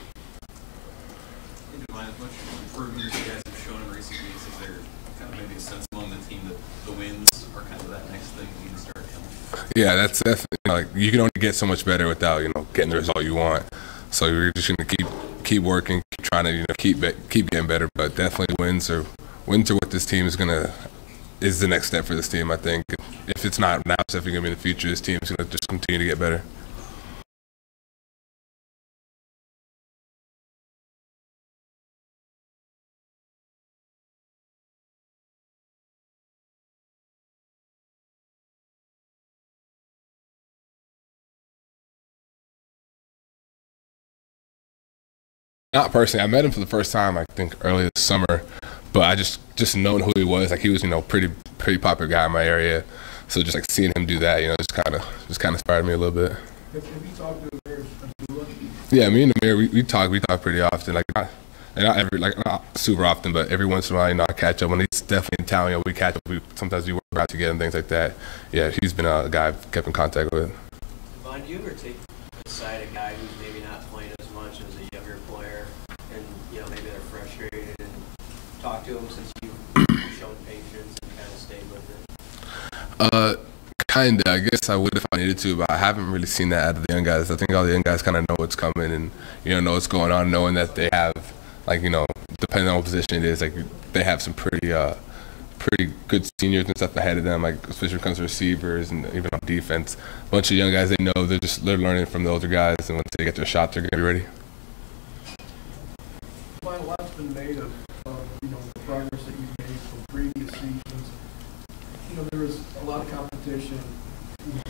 As much improvement you guys have shown in recent weeks, is there kind of maybe a sense among the team that the wins are kind of that next thing you need to start coming? Yeah, that's definitely, you can only get so much better without, getting the result you want. So we're just going to keep working, keep trying to, keep getting better. But definitely wins are what this team is the next step for this team. I think if it's not now, it's definitely going to be in the future. This team is going to just continue to get better. Not personally. I met him for the first time, I think, early this summer. But I just known who he was. Like, he was, pretty popular guy in my area. So just seeing him do that, just kind of inspired me a little bit. Have you talked to Amir? Yeah, me and Amir, we talk pretty often. Not super often, but every once in a while, I catch up. When he's definitely in town, we catch up. Sometimes we work out together and things like that. Yeah, he's been a guy I've kept in contact with. Vaughn, do you ever take aside a guy who's maybe not playing as much as a younger player, and maybe they're frustrated, and talk to him since you've shown patience and kind of stayed with it? Kinda. I guess I would if I needed to, but I haven't really seen that out of the young guys. I think all the young guys kind of know what's coming and know what's going on, knowing that they have depending on what position it is, they have some pretty good seniors and stuff ahead of them, especially when it comes to receivers and even on defense. A bunch of young guys, they know they're learning from the older guys, and once they get their shot, they're gonna be ready. A lot's been made of the progress that you've made from previous seasons. There was a lot of competition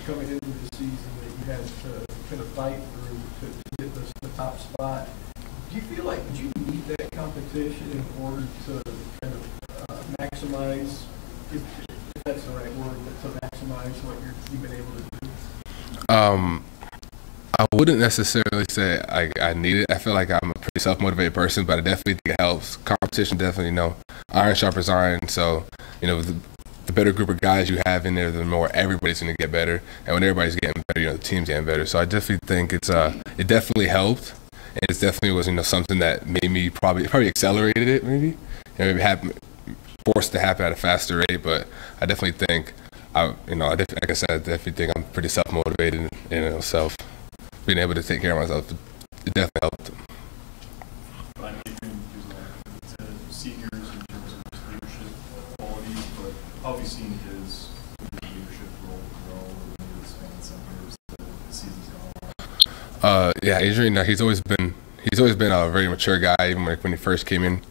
coming into the season that you had to kind of fight through to get the top spot. Do you feel like you need that competition in order to kind of maximize, if that's the right word, to maximize what you've been able to do? I wouldn't necessarily say I need it. I feel like I'm a pretty self-motivated person, but I definitely think it helps. Competition definitely, iron sharpens iron. So, the better group of guys you have in there, the more everybody's going to get better. And when everybody's getting better, the team's getting better. So I definitely think it definitely helped. And it definitely was, something that made me probably accelerated it, maybe. Maybe forced to happen at a faster rate. But I definitely think, like I said, I definitely think I'm pretty self-motivated and, being able to take care of myself, it definitely helped. Adrian is to seniors in terms of his leadership qualities, but how have you seen his leadership role grow over the span of some years that the season's gone on? Yeah, Adrian. He's always been a very mature guy, even when he first came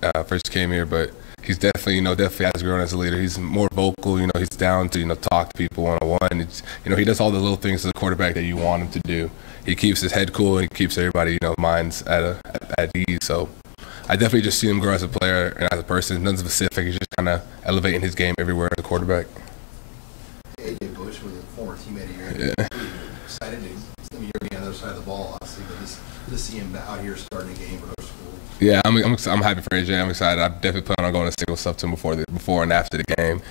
here. But he's definitely definitely has grown as a leader. He's more vocal. He's down to talk to people one-on-one. He does all the little things as a quarterback that you want him to do. He keeps his head cool and he keeps everybody minds at ease. So I definitely just see him grow as a player and as a person. Nothing specific. He's just kind of elevating his game everywhere as a quarterback. A.J. Bush was a former teammate of yours. Yeah. Excited to you're on the other side of the ball, obviously, but just to see him out here starting a game for our school. Yeah, I'm happy for AJ. I'm excited. I definitely plan on going to single stuff to him before and after the game.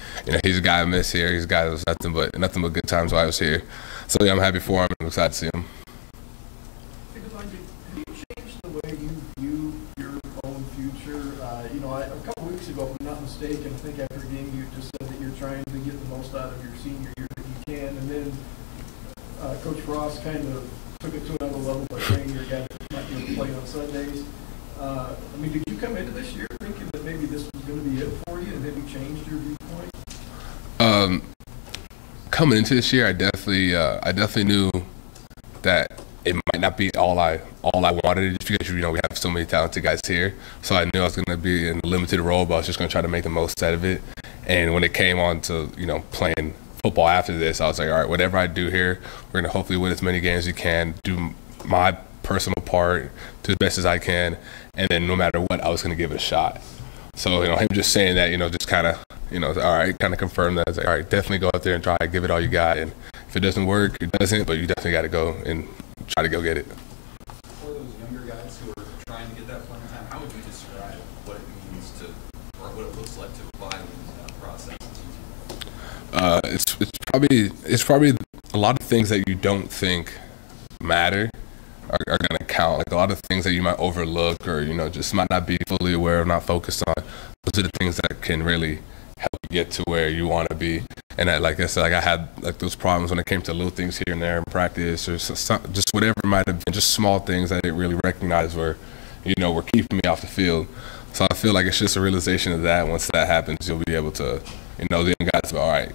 He's a guy I miss here. He's a guy that was nothing but good times while I was here. So yeah, I'm happy for him. I'm excited to see him. Have you changed the way you view your own future? A couple weeks ago, if I'm not mistaken, I think after a game you just said that you're trying to get the most out of your senior year that you can, and then Coach Frost kind of took it to another level by saying you're a guy that might be able to play on Sundays. Did you come into this year thinking that maybe this was going to be it for you, and have you changed your viewpoint? Coming into this year, I definitely knew that it might not be all I wanted, just because we have so many talented guys here. So I knew I was going to be in a limited role, but I was just going to try to make the most out of it. And when it came on to playing football after this, I was like, all right, whatever I do here, we're going to hopefully win as many games as we can, do my personal part to the best as I can, and then no matter what, I was going to give it a shot. So him just saying that, just kind of all right, kind of confirmed that. I was like, all right, definitely go out there and try to give it all you got, and if it doesn't work, it doesn't, but you definitely got to go and try to go get it. For those younger guys who are trying to get that playing time, how would you describe what it means to, or what it looks like to apply that process? It's probably a lot of things that you don't think matter are going to count. Like a lot of things that you might overlook or just might not be fully aware of, not focused on. Those are the things that can really help you get to where you want to be. And like I said, I had those problems when it came to little things here and there in practice, or just whatever it might have been, just small things I didn't really recognize were keeping me off the field. So I feel like it's just a realization of that. Once that happens, you'll be able to, the young guys, all right,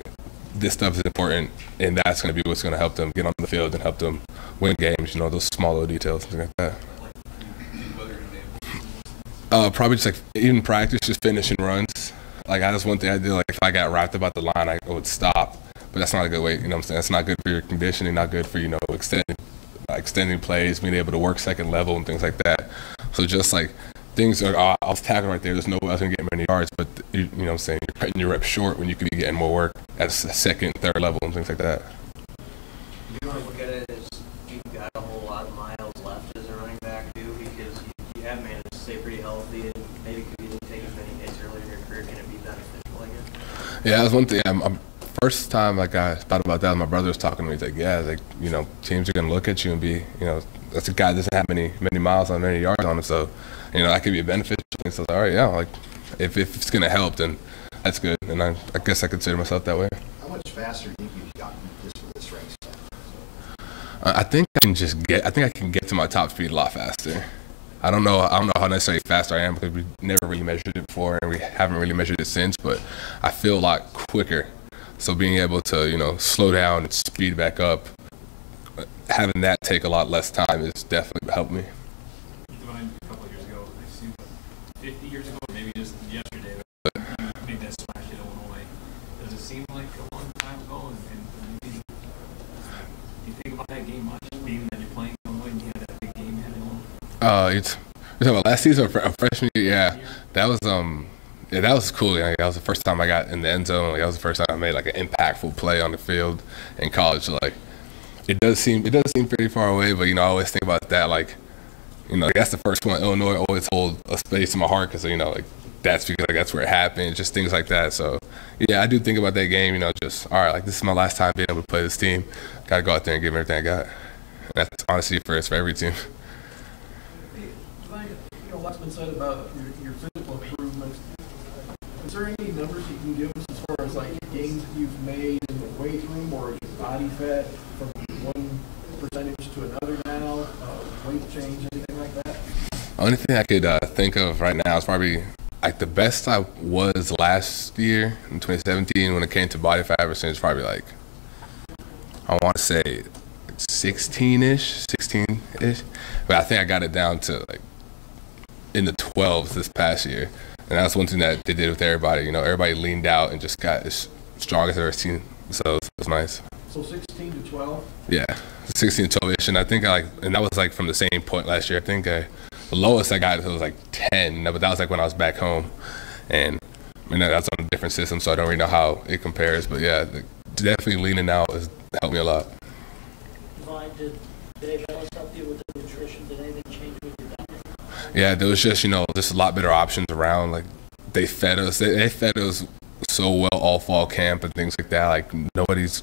this stuff is important, and that's going to be what's going to help them get on the field and help them win games. Those small little details, things like that. Probably just even practice, just finishing runs. That's one thing I did. If I got wrapped about the line, I would stop. But that's not a good way. What I'm saying? That's not good for your conditioning. Not good for extending plays, being able to work second level and things like that. So just things are, I was tackling right there. There's no way I was going to get many yards, but what I'm saying, you're cutting your reps short when you could be getting more work at second, third level and things like that. You want to look at it as you've got a whole lot of miles left as a running back too, because you have managed to stay pretty healthy, and maybe if you didn't take as many hits earlier in your career, can it be beneficial, I guess? Yeah, that's one thing. First time I thought about that, my brother was talking to me. He's like, yeah, teams are going to look at you and be, that's a guy that doesn't have many miles on, many yards on him, so that could be a benefit. So I was like, all right, yeah, if it's going to help, then that's good. And I guess I consider myself that way. How much faster do you think you've gotten just with the strength stuff? I think I can get to my top speed a lot faster. I don't know how necessarily fast I am, because we never really measured it before, and we haven't really measured it since, but I feel a lot quicker. So being able to, slow down and speed back up, having that take a lot less time is definitely helped me. A couple of years ago, I assume 50 years ago, maybe just yesterday, you made that splash in Illinois. Does it seem like a long time ago? And maybe, do you think about that game much, being that you're playing Illinois and you had that big game at Illinois? You're talking about last season or freshman year? Yeah, that was that was cool. That was the first time I got in the end zone. That was the first time I made an impactful play on the field in college. It does seem pretty far away, but I always think about that. That's the first one. Illinois always hold a space in my heart, because that's because that's where it happened. Just things like that. So yeah, I do think about that game. Just all right, this is my last time being able to play this team. Got to go out there and give everything I got. And that's honestly for every team. Lots been said about your physical improvements. Is there any numbers you can give us as far as gains that you've made in the weight room, or is your body fat from one percentage to another now? Weight change, anything like that? Only thing I could think of right now is probably the best I was last year in 2017 when it came to body fat percentage. Probably I want to say 16-ish, 16-ish. But I think I got it down to like in the 12s this past year. And that's one thing that they did with everybody. You know, everybody leaned out and just got as strong as I've ever seen. So it was nice. So 16 to 12? Yeah, 16 to 12-ish. And I think and that was like from the same point last year. I think the lowest I got was like 10, but that was like when I was back home. And that's on a different system, so I don't really know how it compares. But yeah, definitely leaning out has helped me a lot. Did Dave Ellis help you with the nutrition? Did anything change with your diet? Yeah, there was just, just a lot better options around. Like, they fed us. They fed us so well all fall camp and things like that. Like, nobody's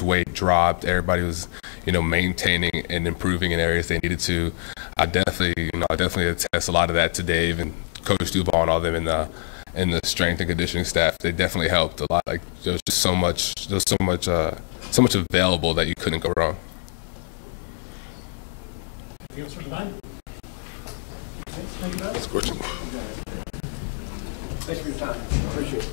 weight dropped. Everybody was, maintaining and improving in areas they needed to. I definitely attest a lot of that to Dave and Coach Duval and all them in the strength and conditioning staff. They definitely helped a lot. Like, there was just so much available that you couldn't go wrong. Anything else for tonight? Thank you, guys. Thanks for your time. Appreciate it.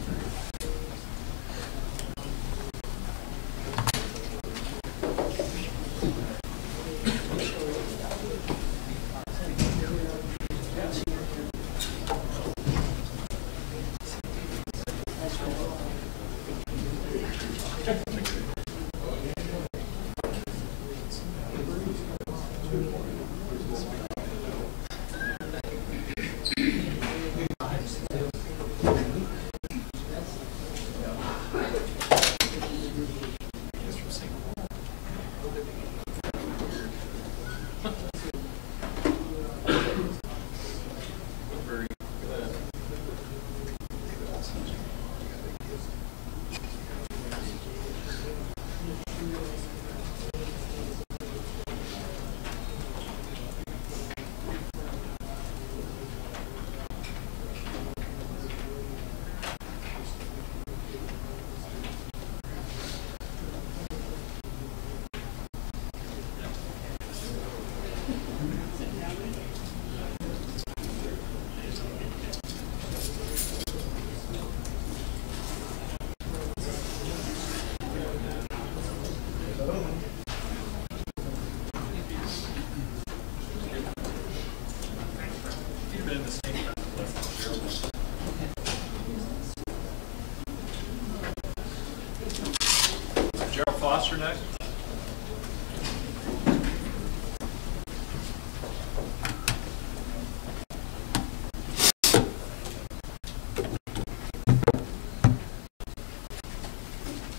Foster next.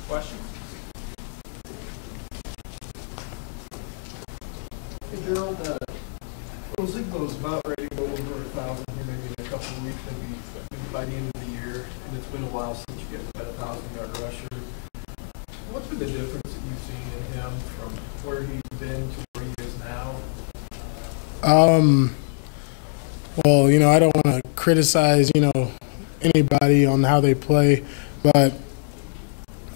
Question? Hey, Gerald, Ozigbo's about ready to go over 1,000 here maybe in a couple of weeks, maybe by the end of the year. And it's been a while since you got that 1,000-yard rusher. What's been the difference that you've seen in him from where he's been to where he is now? Well, I don't want to criticize, anybody on how they play, but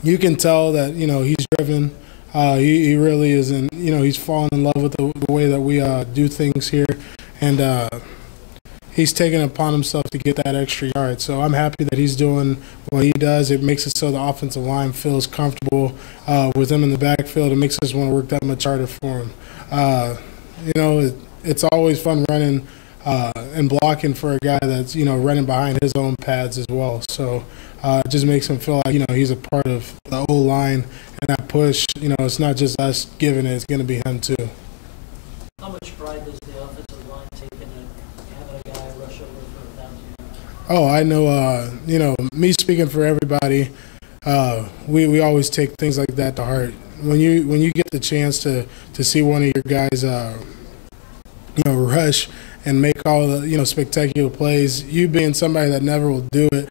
you can tell that, he's driven. He really is, he's fallen in love with the way that we do things here, and he's taken it upon himself to get that extra yard. So I'm happy that he's doing what he does. It makes it so the offensive line feels comfortable with him in the backfield. It makes us want to work that much harder for him. It's always fun running and blocking for a guy that's, running behind his own pads as well. So it just makes him feel like, he's a part of the O-line and that push. It's not just us giving it, it's going to be him too. How much pride does the offensive line take in having a guy rush over for 1,000 yards? Oh, I know, me speaking for everybody, we always take things like that to heart. When you get the chance to see one of your guys, rush and make all the spectacular plays, you being somebody that never will do it,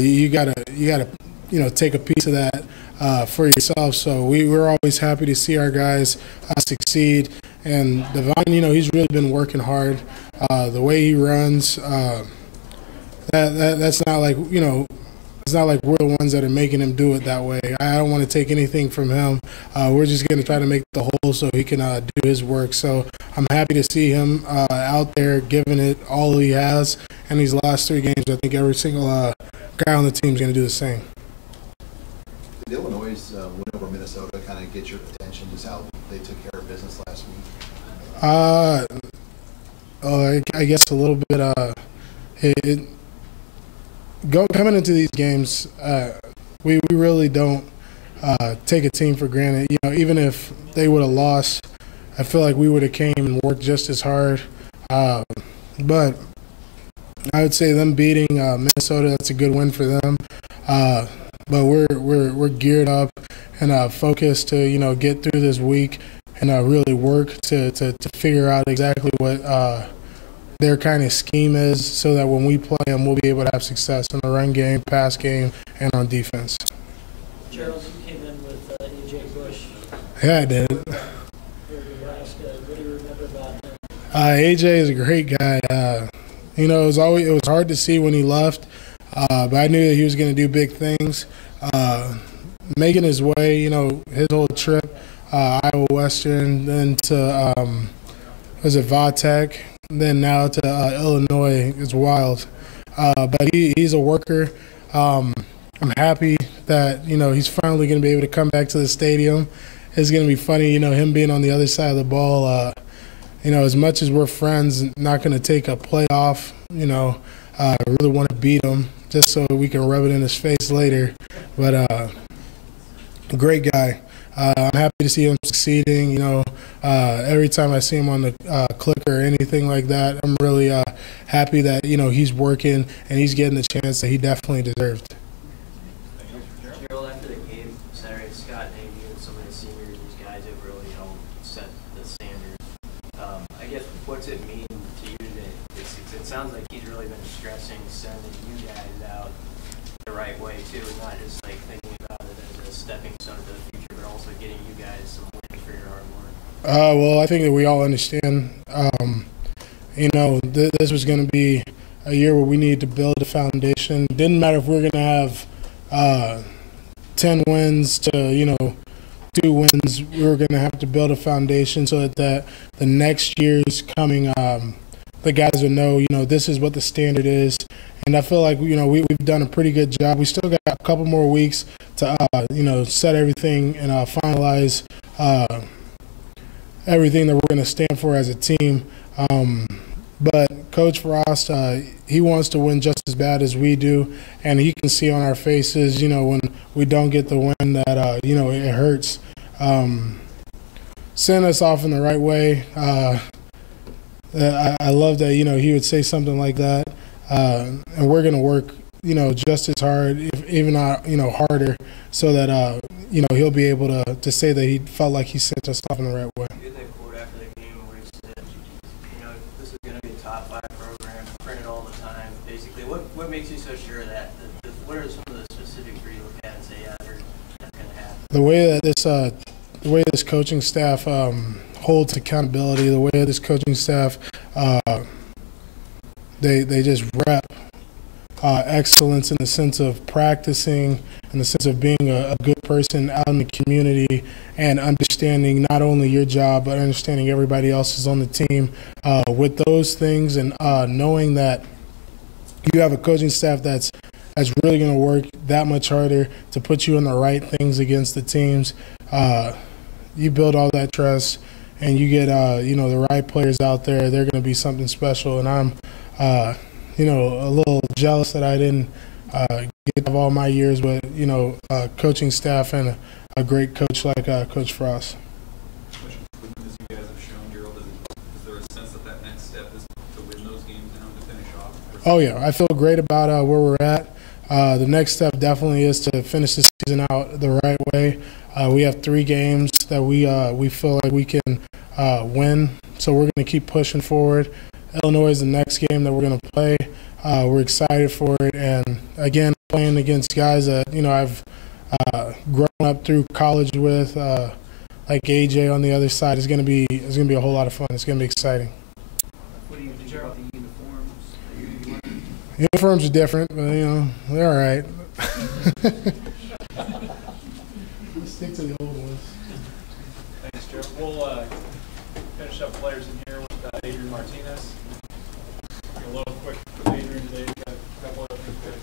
you gotta take a piece of that for yourself. So we're always happy to see our guys succeed. And Devon, he's really been working hard. The way he runs, that's not like it's not like we're the ones that are making him do it that way. I don't want to take anything from him. We're just going to try to make the hole so he can do his work. So I'm happy to see him out there giving it all he has. And these last 3 games, I think every single guy on the team is going to do the same. Did Illinois' win over Minnesota kind of get your attention? Just how they took care of business last week? I guess a little bit. Coming into these games, we really don't take a team for granted. You know, even if they would have lost, I feel like we would have came and worked just as hard. But I would say them beating Minnesota, that's a good win for them. But we're geared up and focused to get through this week and really work to figure out exactly what their kind of scheme is, so that when we play them, we'll be able to have success in the run game, pass game, and on defense. Gerald, you came in with A.J. Bush. Yeah, I did. For Nebraska. What do you remember about him? AJ is a great guy. It was hard to see when he left, but I knew that he was going to do big things. Making his way, his whole trip, Iowa Western, then to was it Vatech, then now to Illinois is wild. But he's a worker. I'm happy that he's finally going to be able to come back to the stadium. It's going to be funny, him being on the other side of the ball. As much as we're friends, not going to take a play off. I really want to beat him just so we can rub it in his face later. But great guy. I'm happy to see him succeeding. Every time I see him on the clicker or anything like that, I'm really happy that he's working and he's getting the chance that he definitely deserved. Gerald, after the game Saturday, Scott named you and some of the seniors, these guys have really helped set the standards. I guess what's it mean to you today? It sounds like he's really been stressing sending you guys out the right way too, and not just like thinking about it as a stepping stone to the future, but also getting you guys some wins for your hard work. Well, I think that we all understand. This was going to be a year where we needed to build a foundation. It didn't matter if we were going to have 10 wins to 2 wins. We were going to have to build a foundation so that the next year's coming, the guys would know this is what the standard is. And I feel like we've done a pretty good job. We still got a couple more weeks to set everything and finalize everything that we're going to stand for as a team. But Coach Frost, he wants to win just as bad as we do, and he can see on our faces, when we don't get the win that it hurts. Send us off in the right way. I love that he would say something like that. And we're going to work, just as hard, if not, harder, so that, he'll be able to say that he felt like he sent us off in the right way. You had that quote after the game where he said, this is going to be a top 5 program, print it all the time. Basically, what makes you so sure of that? What are some of the specifics where you look at and say, yeah, that's going to happen? The way this coaching staff holds accountability, the way this coaching staff they just rep excellence in the sense of practicing, in the sense of being a good person out in the community and understanding not only your job but understanding everybody else is on the team. With those things and knowing that you have a coaching staff that's really going to work that much harder to put you in the right things against the teams, you build all that trust and you get the right players out there. They're going to be something special, and I'm a little jealous that I didn't get all my years with coaching staff and a great coach like Coach Frost. As you guys have shown, Gerald, is there a sense that next step is to win those games now and to finish off? Oh yeah, I feel great about where we're at. The next step definitely is to finish the season out the right way. We have 3 games that we feel like we can win, so we're going to keep pushing forward. Illinois is the next game that we're going to play. We're excited for it, and again, playing against guys that I've grown up through college with, like AJ on the other side, is going to be a whole lot of fun. It's going to be exciting. What do you think about the uniforms? Uniforms are different, but they're all right. Let's stick to the old ones. Thanks, Joe. We'll finish up players in here with Adrian Martinez. A little quick with Adrian today. We've got a couple of things to get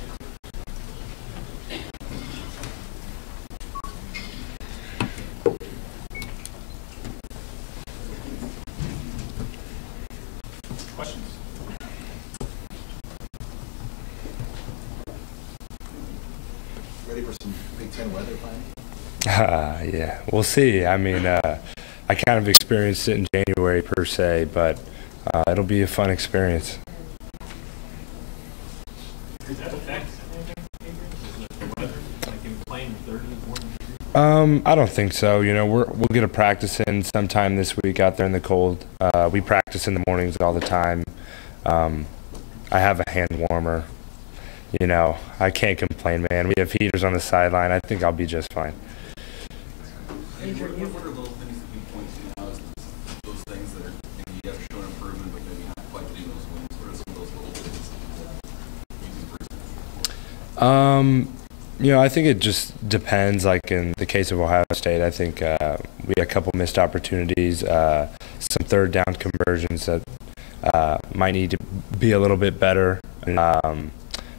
Big Ten weather planning? Yeah, we'll see. I mean, I kind of experienced it in January per se, but it'll be a fun experience. Does that affect anything, Adrian? The weather, like in playing 30 I don't think so. You know, we'll get a practice in sometime this week out there in the cold. We practice in the mornings all the time. I have a hand warmer. You know, I can't complain, man. We have heaters on the sideline. I think I'll be just fine. Adrian, what are those things that you point to now as those things that are, you guys are showing improvement, but maybe not quite getting those wins? What are some of those little things that you can improve? You know, I think it just depends. Like in the case of Ohio State, I think we had a couple missed opportunities, some third down conversions that might need to be a little bit better.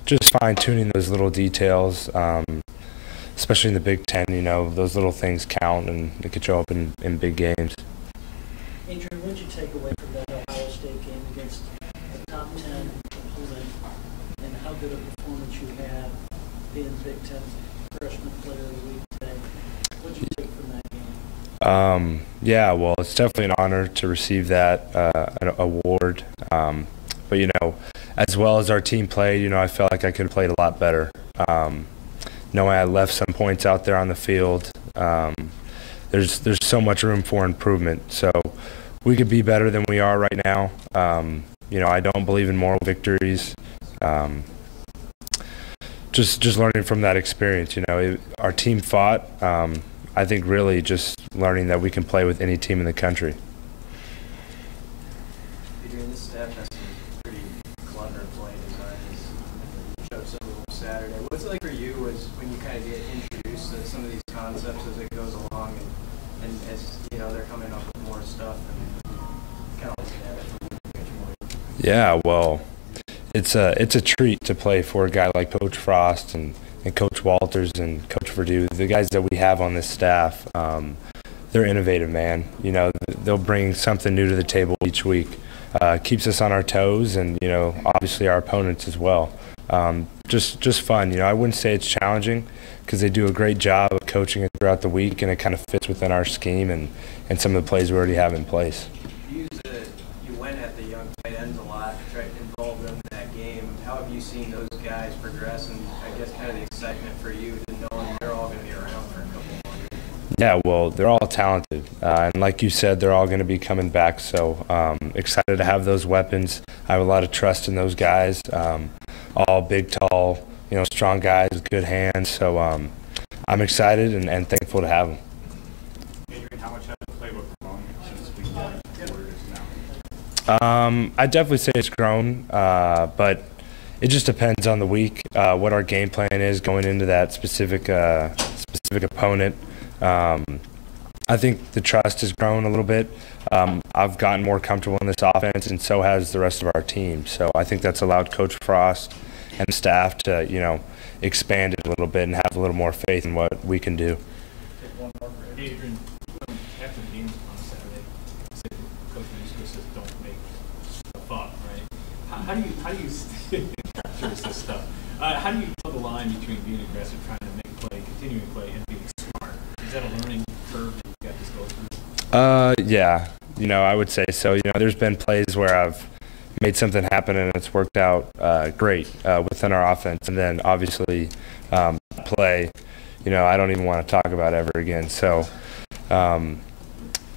Just fine-tuning those little details, especially in the Big Ten. You know, those little things count, and it could show up in big games. Adrian, what did you take away from that Ohio State game against a top 10 opponent, and how good a performance you had being Big Ten freshman player of the week today? What did you take from that game? Yeah, well, it's definitely an honor to receive that an award. But, you know, as well as our team played, you know, I felt like I could have played a lot better. Knowing I left some points out there on the field, there's so much room for improvement. So we could be better than we are right now. You know, I don't believe in moral victories. Just learning from that experience, you know, our team fought. I think really just learning that we can play with any team in the country. Adrian, this staff has some pretty clever play designs. You showed some of them Saturday. What's it like for you as when you kind of get introduced to some of these concepts as it goes along, and as you know they're coming up with more stuff and kind of looking at it from Yeah, well, it's a treat to play for a guy like Coach Frost and Coach Walters and Coach Verdue, the guys that we have on this staff. They're innovative, man. You know, they'll bring something new to the table each week. Keeps us on our toes, and you know, obviously our opponents as well. Just fun. You know, I wouldn't say it's challenging because they do a great job of coaching it throughout the week, and it kind of fits within our scheme and some of the plays we already have in place. You went at the young tight ends a lot, tried to involve them in that game. How have you seen those guys progress, and I guess kind of the excitement for you to knowing they're all going to be around for a couple more years? Yeah, well, they're all talented, and like you said, they're all going to be coming back. So excited to have those weapons. I have a lot of trust in those guys. All big, tall, you know, strong guys with good hands. So I'm excited and thankful to have them. Adrian, how much has the playbook grown since we got where it is now? I'd definitely say it's grown, but it just depends on the week, what our game plan is going into that specific opponent. I think the trust has grown a little bit. I've gotten more comfortable in this offense, and so has the rest of our team. So I think that's allowed Coach Frost and the staff to, you know, expand it a little bit and have a little more faith in what we can do. Adrian, after the game on Saturday, said Coach Husker says don't make stuff up, right? How do you sure it's this stuff. How do you tell the line between being aggressive, trying to make play, continuing play, and being smart? Is that a learning curve that you got to go through? Yeah, you know, I would say so. You know, there's been plays where I've made something happen and it's worked out great within our offense, and then obviously play, you know, I don't even want to talk about ever again. So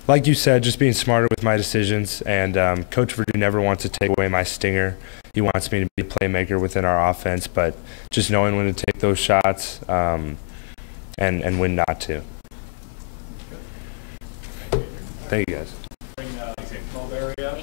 like you said, just being smarter with my decisions, and Coach Verdue never wants to take away my stinger. He wants me to be a playmaker within our offense, but just knowing when to take those shots and when not to. Thank you, guys. Bring Mulberry up.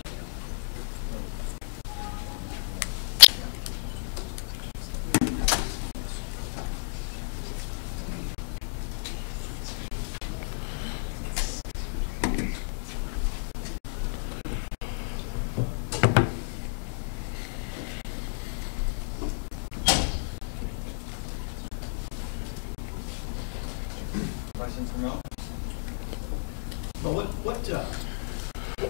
Questions from y'all? Well, what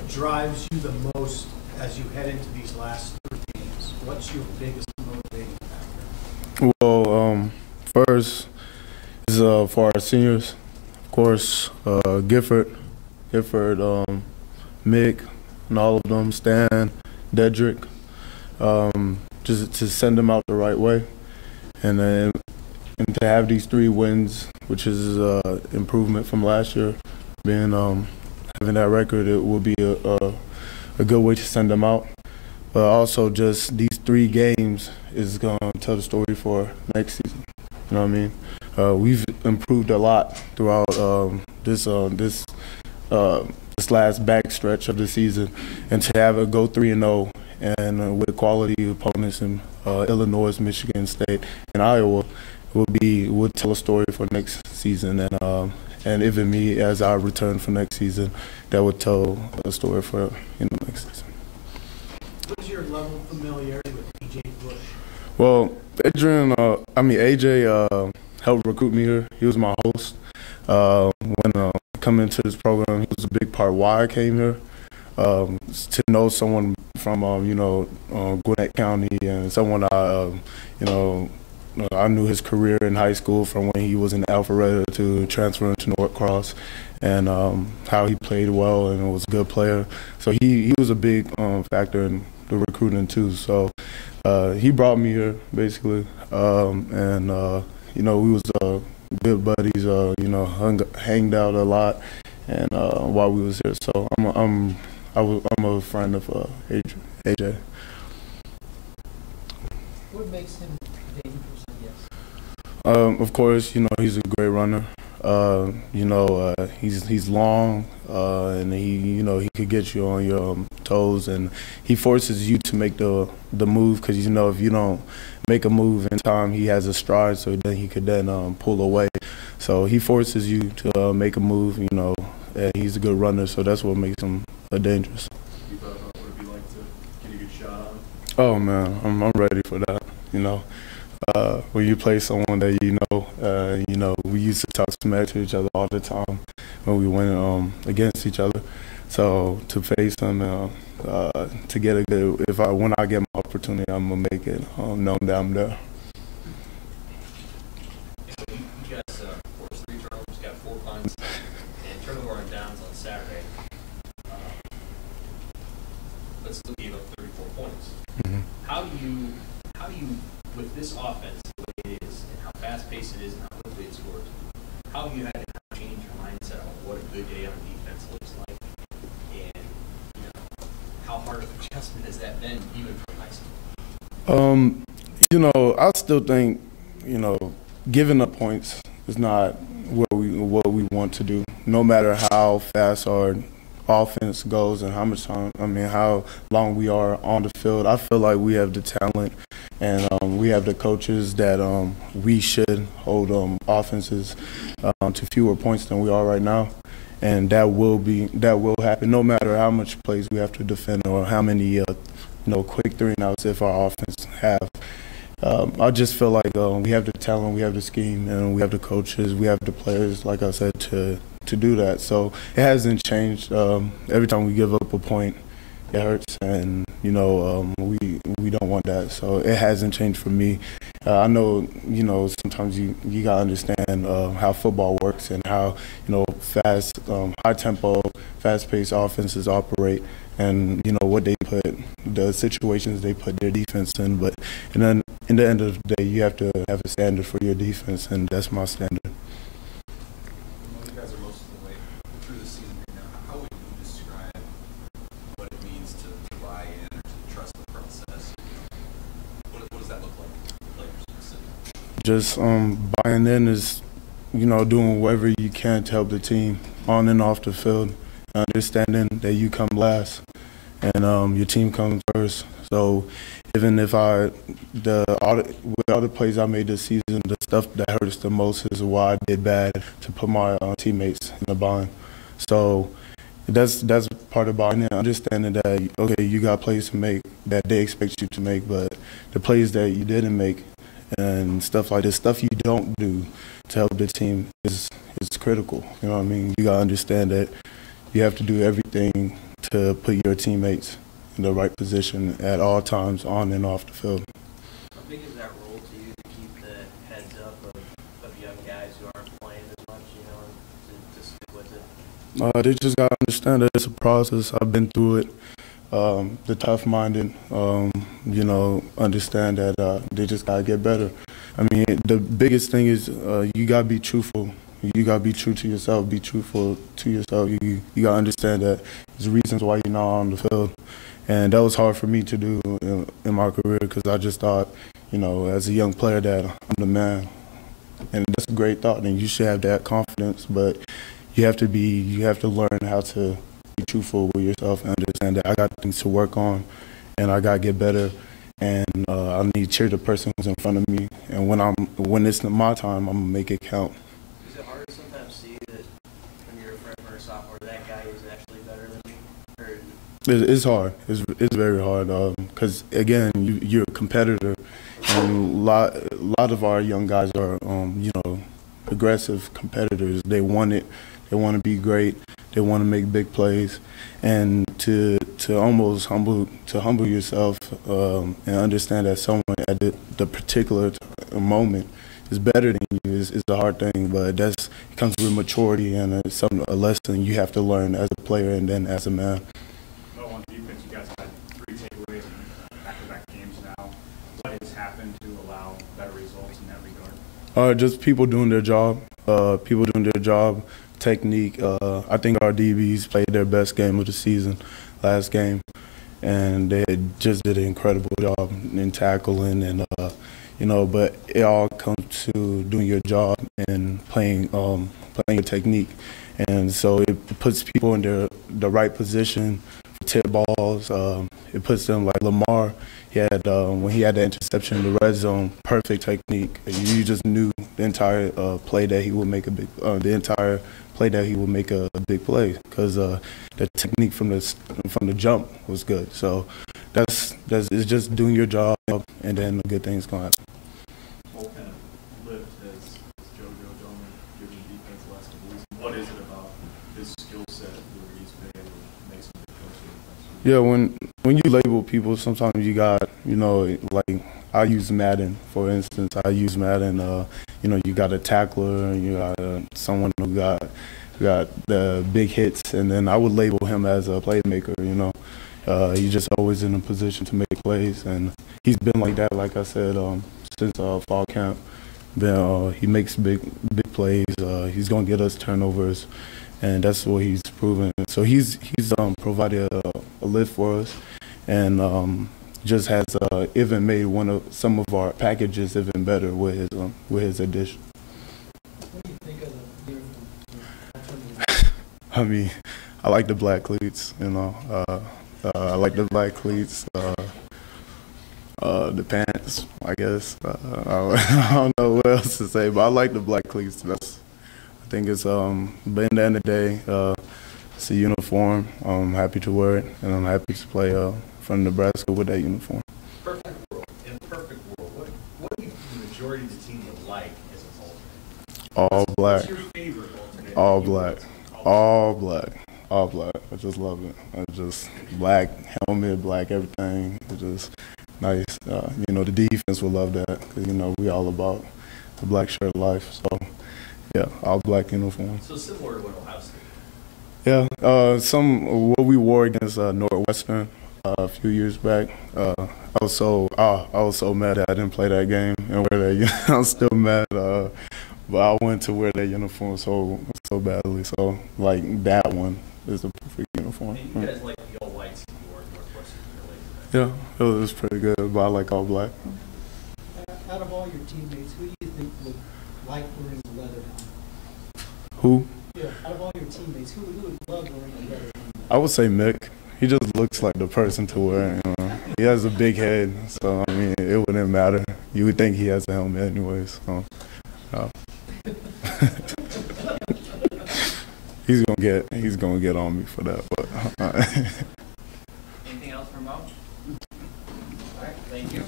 drives you the most as you head into these last 3 games? What's your biggest motivating factor? Well, first, is for our seniors, of course, Gifford, Mick, and all of them, Stan, Dedrick, just to send them out the right way. And then to have these 3 wins, which is improvement from last year, being having that record, it will be a good way to send them out. But also just these 3 games is going to tell the story for next season. You know what I mean? We've improved a lot throughout this last backstretch of the season, and to have it go 3-0 and with quality opponents in Illinois, Michigan State, and Iowa would tell a story for next season. And even me, as I return for next season, that would tell a story for next season. What is your level of familiarity with AJ Bush? Well, AJ helped recruit me here. He was my host. When coming into this program, he was a big part why I came here. To know someone from Gwinnett County, and someone I knew his career in high school from when he was in Alpharetta to transferring to Norcross, and how he played well and was a good player. So he was a big factor in the recruiting too. So he brought me here basically, and we was good buddies. Hanged out a lot, and while we was here. So I'm a friend of AJ. What makes him dangerous, I guess? Of course, he's a great runner. He's long, and he could get you on your toes, and he forces you to make the move, because if you don't make a move in time, he has a stride, so then he could pull away. So he forces you to make a move, and he's a good runner, so that's what makes him dangerous. You thought about what it'd be like to get a good shot on? Oh man, I'm ready for that. When you play someone that we used to talk smack to each other all the time when we went against each other. So to face him, to get a good, when I get my opportunity, I'm gonna make it known that I'm there. So you guys forced 3 turnovers, got 4 punts, and turnover on downs on Saturday. But still gave up 34 points. Mm-hmm. How do you, with this offense the way it is, and how fast-paced it is, and how quickly it scores, how have you had to change your mindset on what a good day on defense looks like, and how hard of an adjustment has that been, even from high school? I still think, giving up points is not what we want to do. No matter how fast our offense goes and how long we are on the field, I feel like we have the talent, and we have the coaches that we should hold offenses to fewer points than we are right now, and that will happen no matter how much plays we have to defend or how many quick 3-and-outs if our offense have. I just feel like we have the talent, we have the scheme, and we have the coaches, we have the players, like I said, to do that. So it hasn't changed. Every time we give up a point, it hurts, and we don't want that. So it hasn't changed for me. I know sometimes you gotta understand how football works and how fast, high tempo, fast paced offenses operate, and what they put, the situations they put their defense in. But then in the end of the day, you have to have a standard for your defense, and that's my standard. You guys are most of the way through the season right now. How would you describe what it means to buy in or to trust the process? What does that look like for players specifically? Just buying in is, doing whatever you can to help the team on and off the field, understanding that you come last and your team comes first. So even if with all the plays I made this season, the stuff that hurts the most is why I did bad to put my teammates in a bind. So that's part of buying in, understanding that, okay, you got plays to make that they expect you to make, but the plays that you didn't make and stuff like this, stuff you don't do to help the team is critical. You know what I mean? You got to understand that you have to do everything to put your teammates in the right position at all times, on and off the field. How big is that role to you to keep the heads up of young guys who aren't They just got to understand that it's a process. I've been through it. The tough-minded, understand that they just got to get better. I mean, the biggest thing is you got to be truthful. You got to be true to yourself, be truthful to yourself. You got to understand that there's reasons why you're not on the field. And that was hard for me to do in my career because I just thought, as a young player that I'm the man. And that's a great thought, and you should have that confidence, but you have to learn how to be truthful with yourself and understand that I got things to work on and I got to get better. And I need to cheer the person who's in front of me. And when it's my time, I'm going to make it count. Is it hard to sometimes see that when you're a freshman or sophomore, that guy is actually better than you? It's hard. It's very hard because, again, you're a competitor. And a lot of our young guys are, aggressive competitors. They want it. They want to be great. They want to make big plays, and to almost humble yourself and understand that someone at the particular moment is better than you is a hard thing. But it comes with maturity, and it's a lesson you have to learn as a player and then as a man. On defense, you guys had 3 takeaways in back-to-back games now. What has happened to allow better results in that regard? Just people doing their job. Technique. I think our DBs played their best game of the season last game, and they just did an incredible job in tackling and but it all comes to doing your job and playing your technique, and so it puts people in the right position for tip balls. It puts them like Lamar. He had when he had the interception in the red zone, perfect technique. You just knew the entire play that he would make a big play because the technique from the jump was good. So it's just doing your job, and then the good things gonna happen. What kind of lift has JoJo Doman given defense the last couple weeks? What is it about his skill set where he's been able to make some big plays? Yeah, when you label people, sometimes you got, like I use Madden, for instance. You got a tackler, you got someone who got the big hits, and then I would label him as a playmaker, He's just always in a position to make plays, and he's been like that, like I said, since fall camp. He makes big plays. He's going to get us turnovers, and that's what he's proven. So he's provided a lift for us, and just has even made some of our packages even better with his addition. What do you think of the uniform? I mean, I like the black cleats, I like the black cleats. The pants, I guess. I don't know what else to say, but I like the black cleats. I think it's, but in the end of the day, it's a uniform. I'm happy to wear it, and I'm happy to play from Nebraska with that uniform. In a perfect world, what do the majority of the team would like as an alternate? All black. What's your favorite alternate? All black. All black. All black. I just love it. Just black helmet, black everything. It's just nice. The defense will love that because, we all about the black shirt life. So, yeah, all black uniform. So similar to what Ohio State. Yeah, what we wore against Northwestern a few years back. I was so mad that I didn't play that game and wear that. I'm still mad, but I wanted to wear that uniform so badly. So like that one is the perfect uniform. And you guys like the all whites and you wore Northwestern Yeah, it was pretty good, but I like all black. Out of all your teammates, who do you think would like wearing the leather helmet? Who? Yeah, out of all your teammates, who would love wearing the leather helmet? I would say Mick. He just looks like the person to wear. He has a big head, so I mean, it wouldn't matter. You would think he has a helmet anyways. So, he's gonna get on me for that. But Anything else from Mo? All right, thank you.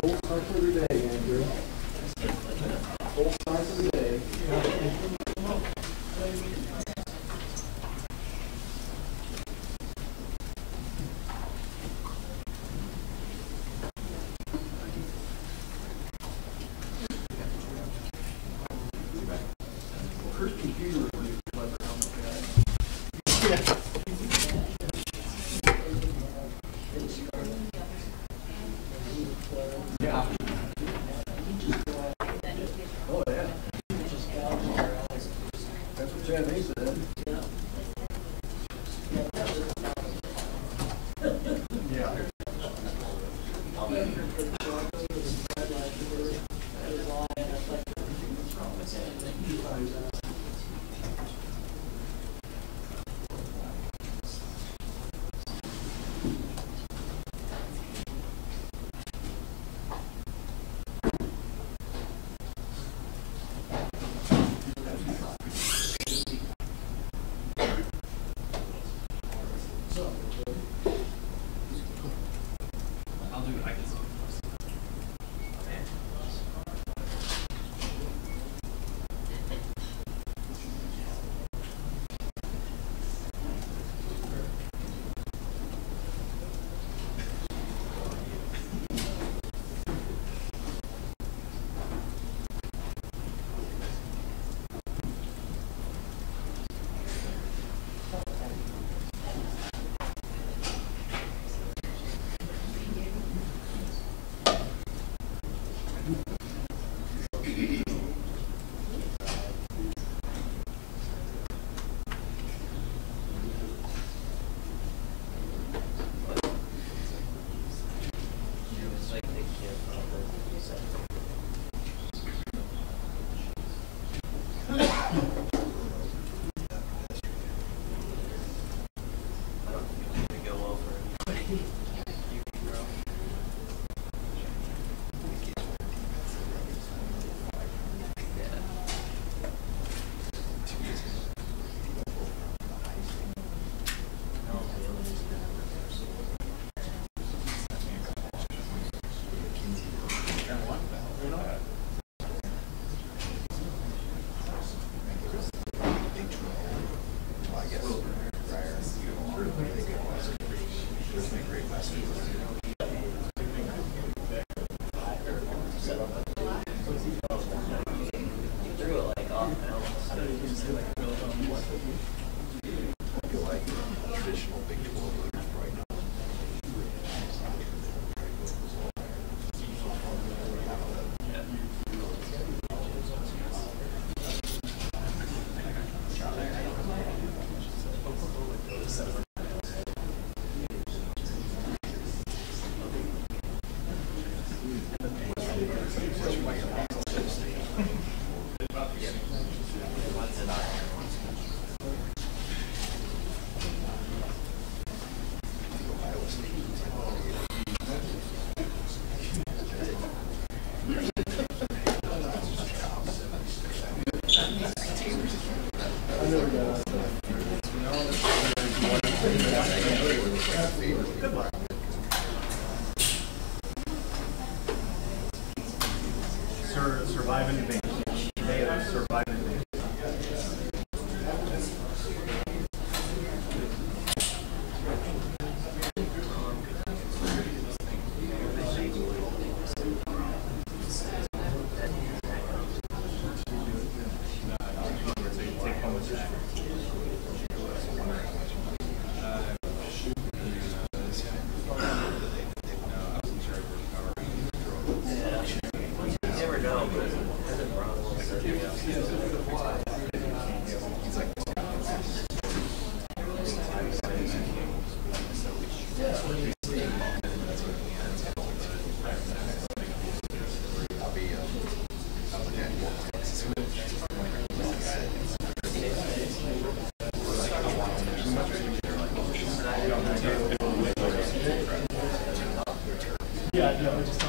Full start for the day, Andrew. Full start for the day. first computer review, clever helmet guy. Yeah. Oh, yeah. That's what Chad Hayes said. Yeah. Surviving advantage. They have survived advantage. Never know, but Yeah, no, just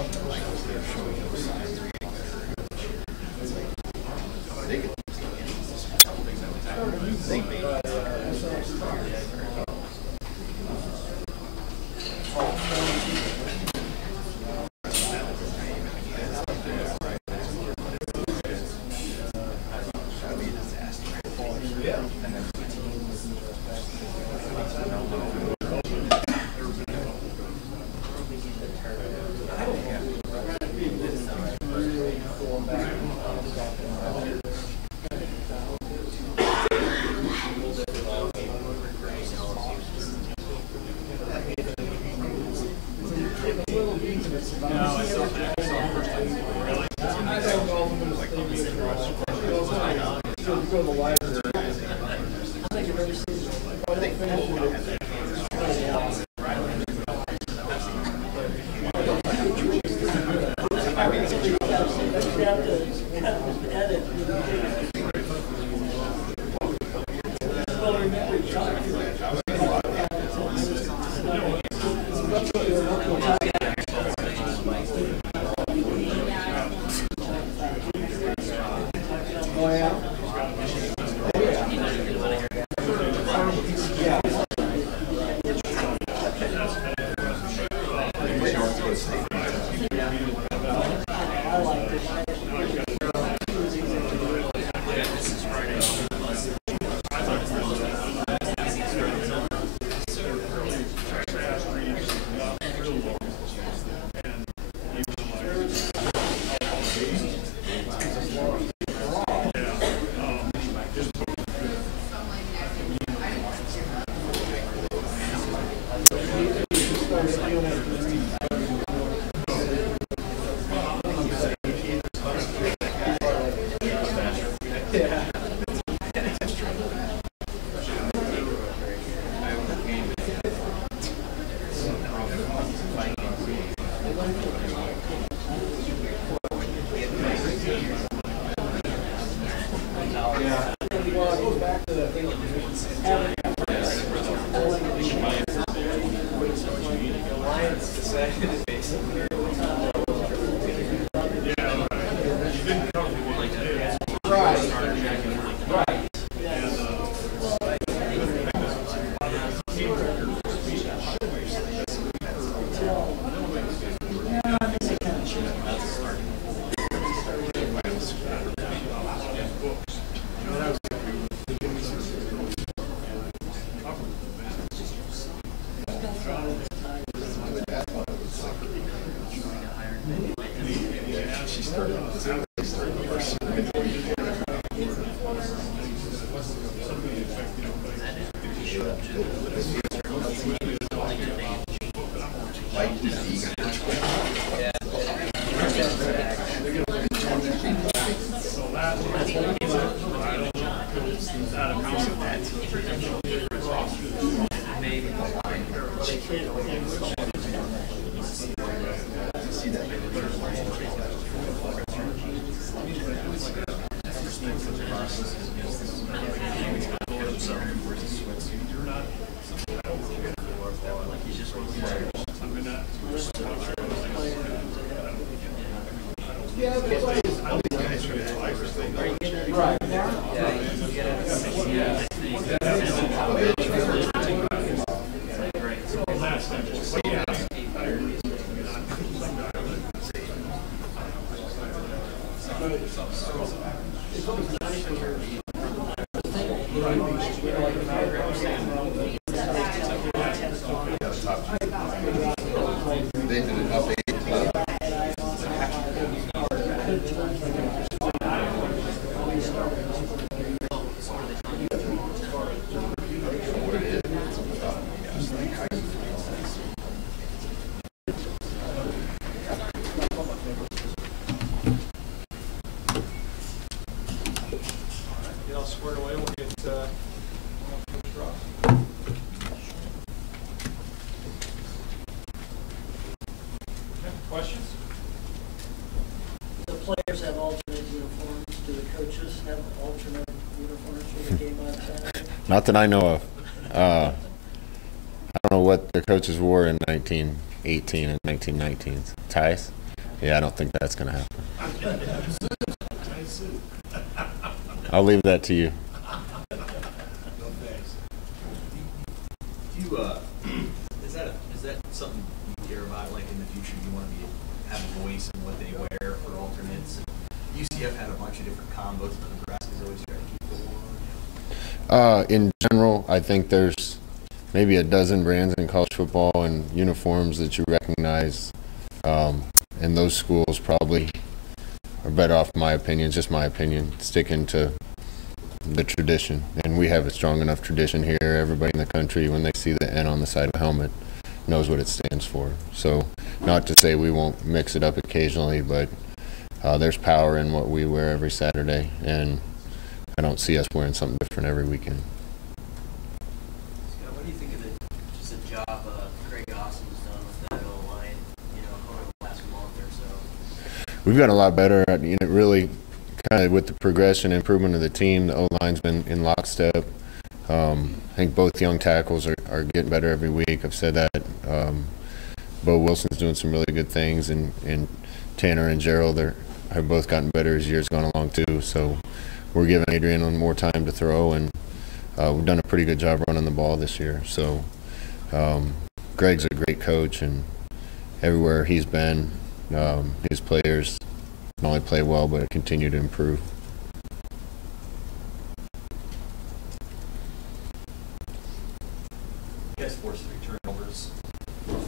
Not that I know of. I don't know what their coaches wore in 1918 and 1919. Ties? Yeah, I don't think that's going to happen. I'll leave that to you. Is that something you care about, like in the future? You want to have a voice in what they wear for alternates? UCF had a bunch of different combos, but Nebraska's always tried to keep it warm. In general, I think there's maybe a dozen brands in college football and uniforms that you recognize, and those schools probably are better off, in my opinion, just my opinion, sticking to the tradition. And we have a strong enough tradition here. Everybody in the country, when they see the N on the side of a helmet, knows what it stands for. So not to say we won't mix it up occasionally, but there's power in what we wear every Saturday, and I don't see us wearing something different every weekend. Scott, what do you think of just the job Greg Austin's done with that O-line, over the last month or so? We've gotten a lot better at, really kind of with the progression and improvement of the team. The O-line's been in lockstep. I think both young tackles are getting better every week. I've said that. Bo Wilson's doing some really good things, and Tanner and Gerald have both gotten better as years gone along too. So we're giving Adrian more time to throw, and we've done a pretty good job running the ball this year. So Greg's a great coach, and everywhere he's been, his players not only play well but continue to improve. You guys forced 3 turnovers,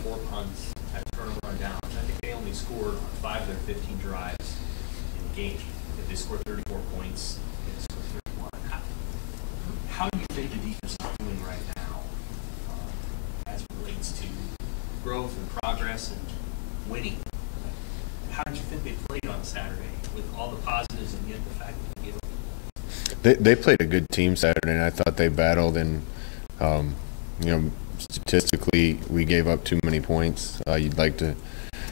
4 punts, had a turnover on downs. I think they only scored on 5 of their 15 drives in the game. If they scored 34 points, they scored 31. How do you think the defense is doing right now as it relates to growth and progress and winning? How did you think they played on Saturday with all the positives and yet the fact that they gave up? They played a good team Saturday, and I thought they battled, and statistically, we gave up too many points. You'd like to,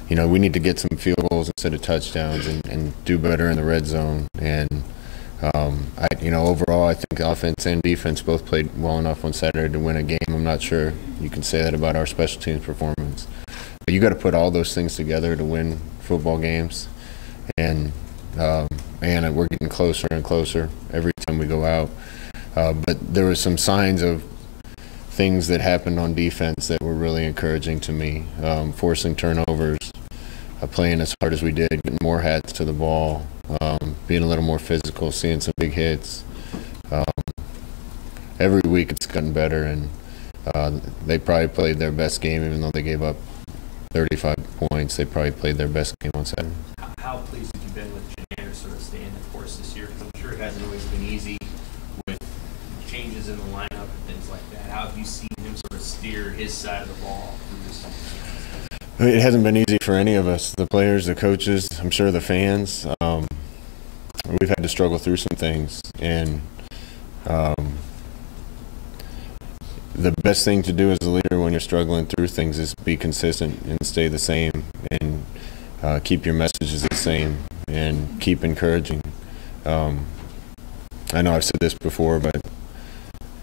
we need to get some field goals instead of touchdowns and do better in the red zone. And, overall, I think offense and defense both played well enough on Saturday to win a game. I'm not sure you can say that about our special teams performance. But you got to put all those things together to win football games. And we're getting closer and closer every time we go out. But there were some signs of things that happened on defense that were really encouraging to me. Forcing turnovers, playing as hard as we did, getting more hats to the ball, being a little more physical, seeing some big hits. Every week it's gotten better, and they probably played their best game, even though they gave up 35 points. They probably played their best game on Saturday. How pleased have you been with Janair sort of staying the course this year? Because I'm sure it hasn't always been easy with changes in the lineup and things like that. How have you seen him sort of steer his side of the ball through this season? It hasn't been easy for any of us, the players, the coaches, I'm sure the fans. We've had to struggle through some things, and the best thing to do as a leader when you're struggling through things is be consistent and stay the same, and keep your messages the same, and keep encouraging. I know I've said this before, but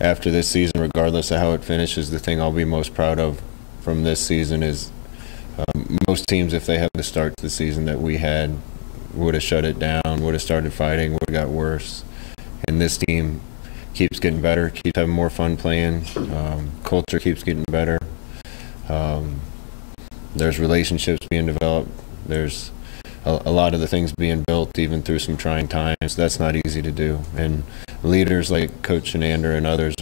after this season, regardless of how it finishes, the thing I'll be most proud of from this season is most teams, if they have the start to the season that we had, would have shut it down, would have started fighting, would have got worse. And this team keeps getting better, keeps having more fun playing. Culture keeps getting better. There's relationships being developed. There's a lot of the things being built even through some trying times. That's not easy to do. And leaders like Coach Shenander and others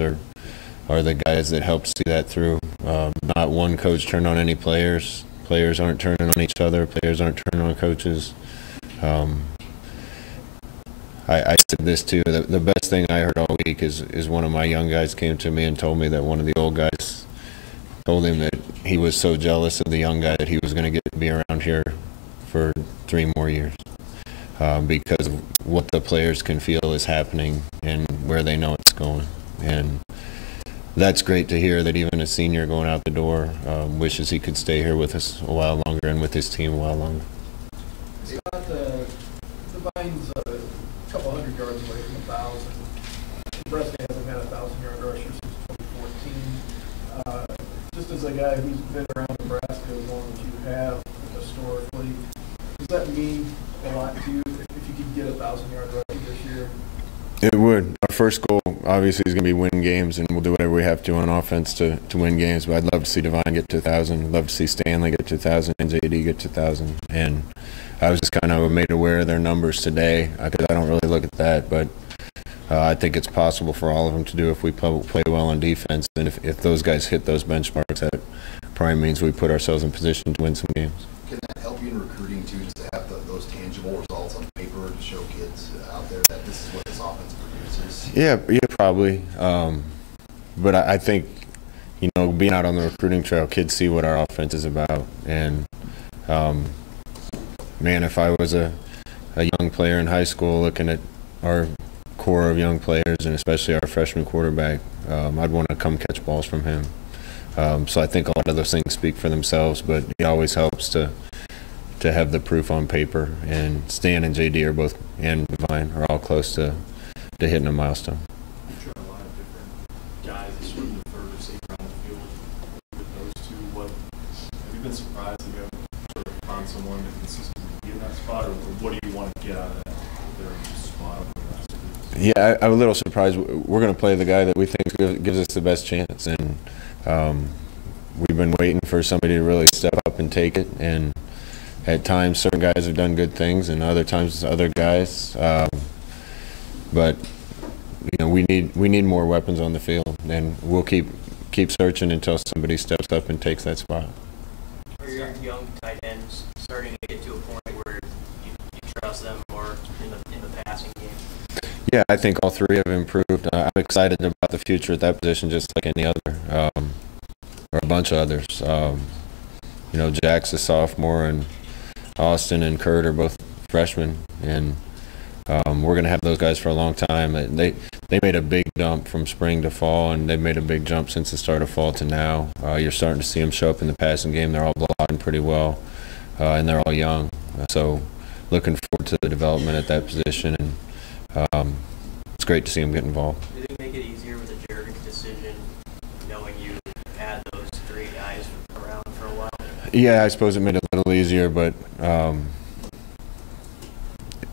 are the guys that help see that through. Not one coach turned on any players. Players aren't turning on each other. Players aren't turning on coaches. I said this too. The best thing I heard all week is one of my young guys came to me and told me that one of the old guys told him that he was so jealous of the young guy that he was going to get to be around here for 3 more years because of what the players can feel is happening and where they know it's going. And that's great to hear that even a senior going out the door wishes he could stay here with us a while longer and with his team a while longer. Scott, the Vine's a couple hundred yards away from 1,000. Nebraska hasn't had a 1,000-yard rusher since 2014. Just as a guy who's been around Nebraska as long as you have historically, does that mean a lot to you if you could get a 1,000-yard rusher this year? It would. Our first goal, obviously, is going to be win games, and we'll do whatever we have to on offense to win games. But I'd love to see Divine get to 1,000. I'd love to see Stanley get to 1,000 and JD get to 1,000. And I was just kind of made aware of their numbers today because I don't really look at that. But I think it's possible for all of them to do if we play well on defense. And if those guys hit those benchmarks, that probably means we put ourselves in position to win some games. Can that help you in recruiting, too, just to have those tangible results on paper to show kids out there that this is what this offense produces? Yeah, probably. But I think, being out on the recruiting trail, kids see what our offense is about. And, man, if I was a a young player in high school, looking at our core of young players and especially our freshman quarterback, I'd want to come catch balls from him. So I think a lot of those things speak for themselves, but it always helps to have the proof on paper. And Stan and JD are both, and Divine are all close to hitting a milestone. I'm sure a lot of different guys that sort of defer to safe around the field with those two. Have you been surprised that you haven't sort of found someone to consistently be in that spot, or what do you want to get out of their spot over the last 2 weeks? Yeah, I'm a little surprised. We're going to play the guy that we think gives us the best chance, and we've been waiting for somebody to really step up and take it. And at times, certain guys have done good things, and other times, other guys. But you know, we need more weapons on the field, and we'll keep searching until somebody steps up and takes that spot. Are your young tight ends starting to get to a point where you trust them more in the passing game? Yeah, I think all three have improved. I'm excited about the future at that position, just like any other, or a bunch of others. You know, Jack's a sophomore, and Austin and Kurt are both freshmen, and we're going to have those guys for a long time. They made a big jump from spring to fall, and they've made a big jump since the start of fall to now. You're starting to see them show up in the passing game. They're all blocking pretty well, and they're all young. So looking forward to the development at that position, and it's great to see them get involved. Did it make it easier with the Jurgens decision, knowing you had those three guys around for a while? Yeah, I suppose it made it a little easier, but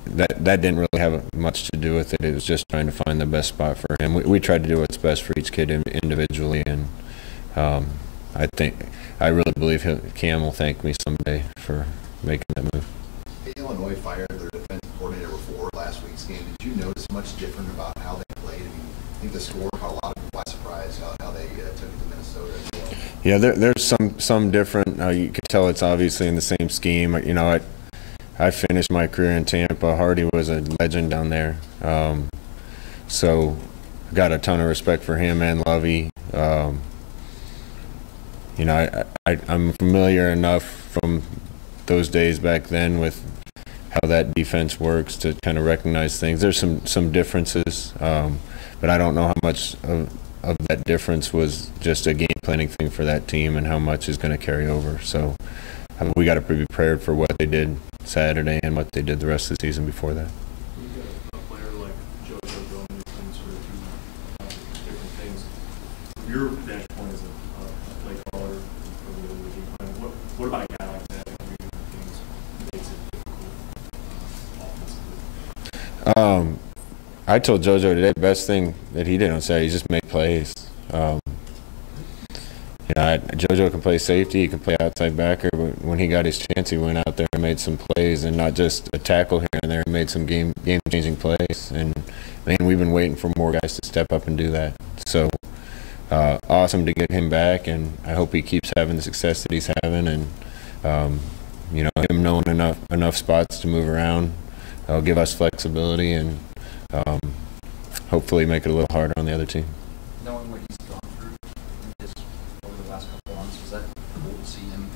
that didn't really have much to do with it. It was just trying to find the best spot for him. We tried to do what's best for each kid individually, and I really believe Cam will thank me someday for making that move. Illinois fired their defensive coordinator before last week's game. Did you notice much different about how they played? I think the score caught a lot of people by surprise how they took it to Minnesota as well. Yeah, there's some different. You can tell it's obviously in the same scheme. You know, I finished my career in Tampa. Hardy was a legend down there, so I got a ton of respect for him and Lovey. You know, I'm familiar enough from those days back then with how that defense works to kind of recognize things. There's some differences, but I don't know how much of that difference was just a game planning thing for that team and how much is going to carry over. So we got to be prepared for what they did Saturday and what they did the rest of the season before that. You got a player like JoJo going and sort of do different things. From your vantage point as a play caller for the game plan, what about a guy like that doing different things makes it difficult offensively? I told JoJo today the best thing that he did on Saturday is just make plays. You know, JoJo can play safety, he can play outside backer, but when he got his chance, he went out there and made some plays, and not just a tackle here and there. He made some game-changing plays, and man, we've been waiting for more guys to step up and do that. So awesome to get him back, and I hope he keeps having the success that he's having, and you know, him knowing enough spots to move around will give us flexibility and hopefully make it a little harder on the other team. Knowing what he's gone through over the last couple of months, was that cool to see him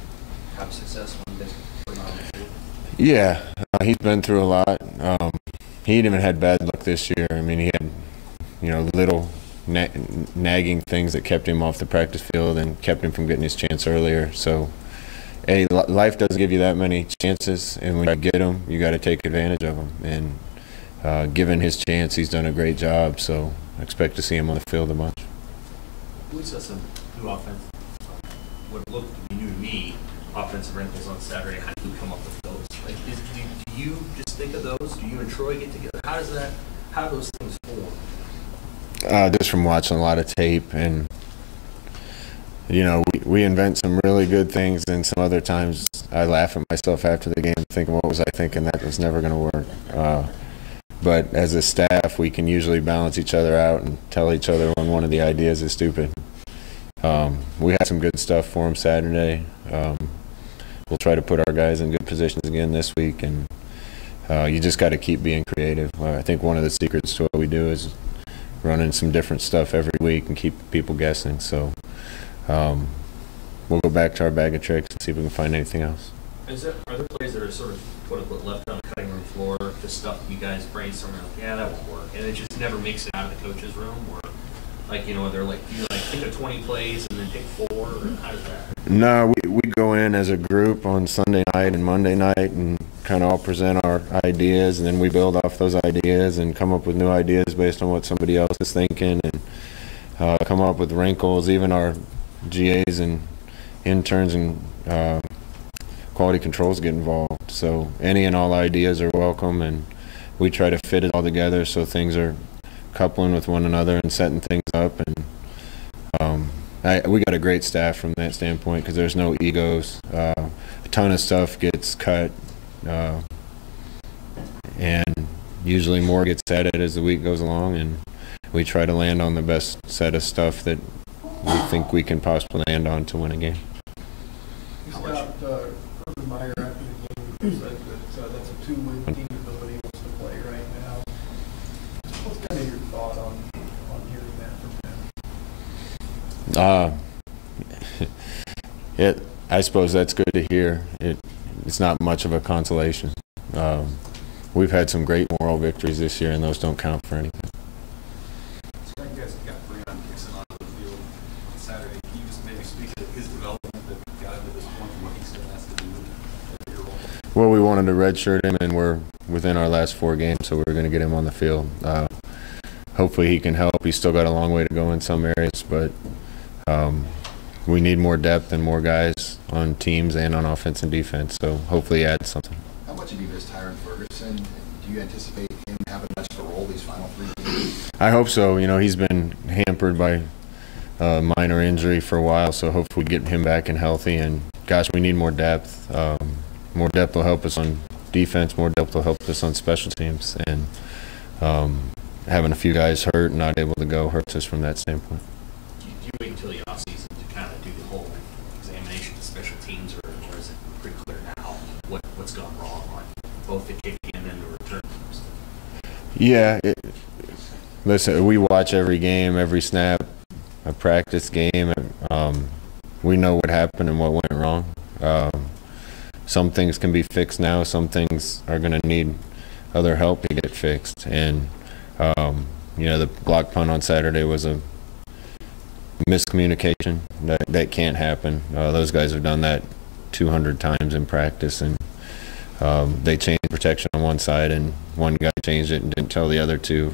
have success when he does bring on the field? Yeah, he's been through a lot. He even had bad luck this year. I mean, he had, you know, little nagging things that kept him off the practice field and kept him from getting his chance earlier. So, life doesn't give you that many chances, and when you get them, you got to take advantage of them. And given his chance, he's done a great job. So, I expect to see him on the field a bunch. We saw some new offense. What looked to be new to me, offensive wrinkles on Saturday. How do you come up with those? Like, do you just think of those? Do you and Troy get together? How do those things form? Just from watching a lot of tape, and you know, we invent some really good things, and some other times I laugh at myself after the game, thinking, what was I thinking? That was never going to work. But as a staff, we can usually balance each other out and tell each other when one of the ideas is stupid. We had some good stuff for them Saturday. We'll try to put our guys in good positions again this week, and you just got to keep being creative. I think one of the secrets to what we do is running some different stuff every week and keep people guessing. So we'll go back to our bag of tricks and see if we can find anything else. Are there plays that are sort of quote-unquote left on the cutting room floor, the stuff you guys brainstorm, like, yeah, that won't work, and it just never makes it out of the coach's room, or like, you know, they're like, you like think of 20 plays and then pick 4, or how does that? No, we go in as a group on Sunday night and Monday night and kind of all present our ideas, and then we build off those ideas and come up with new ideas based on what somebody else is thinking, and come up with wrinkles. Even our GAs and interns and quality controls get involved. So any and all ideas are welcome, and we try to fit it all together so things are coupling with one another and setting things up. And we got a great staff from that standpoint because there's no egos. A ton of stuff gets cut, and usually more gets added as the week goes along, and we try to land on the best set of stuff that we think we can possibly land on to win a game. Scott, Urban Meyer after the game said that that's a two-win team that nobody wants to play right now. What's kind of your thought on hearing that from him? I suppose that's good to hear. It's not much of a consolation. We've had some great moral victories this year, and those don't count for anything. Scott, you guys got Breon Dixon onto the field on Saturday. Can you just maybe speak to his development that got him to this point and what he still has to do in your role? Well, we wanted to redshirt him, and we're within our last 4 games, so we're going to get him on the field. Hopefully he can help. He's still got a long way to go in some areas, but we need more depth and more guys on teams and on offense and defense, so hopefully he adds something. How much have you missed Tyron Ferguson? Do you anticipate him having much of a role these final 3 games? I hope so. You know, he's been hampered by minor injury for a while, so hopefully we get him back and healthy. And gosh, we need more depth. More depth will help us on defense. More depth will help us on special teams. And having a few guys hurt and not able to go hurts us from that standpoint. Do you wait until the offseason to kind of do the whole examination of special teams, or is it pretty clear now what's gone wrong on both the kick and then the return? Yeah. Listen, we watch every game, every snap, a practice game. We know what happened and what went wrong. Some things can be fixed now. Some things are going to need other help to get fixed. And, you know, the block punt on Saturday was a miscommunication. That can't happen. Those guys have done that 200 times in practice, and they changed protection on one side, and one guy changed it and didn't tell the other 2.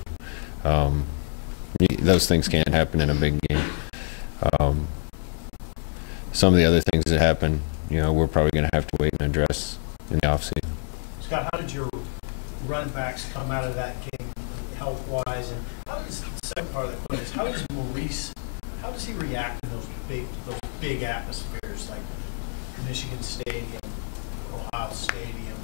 Those things can't happen in a big game. Some of the other things that happen, you know, we're probably going to have to wait and address in the offseason. Scott, how did your running backs come out of that game health-wise? And how does the second part of the question is, how does Maurice, how does he react to those big atmospheres like Michigan Stadium, Ohio Stadium?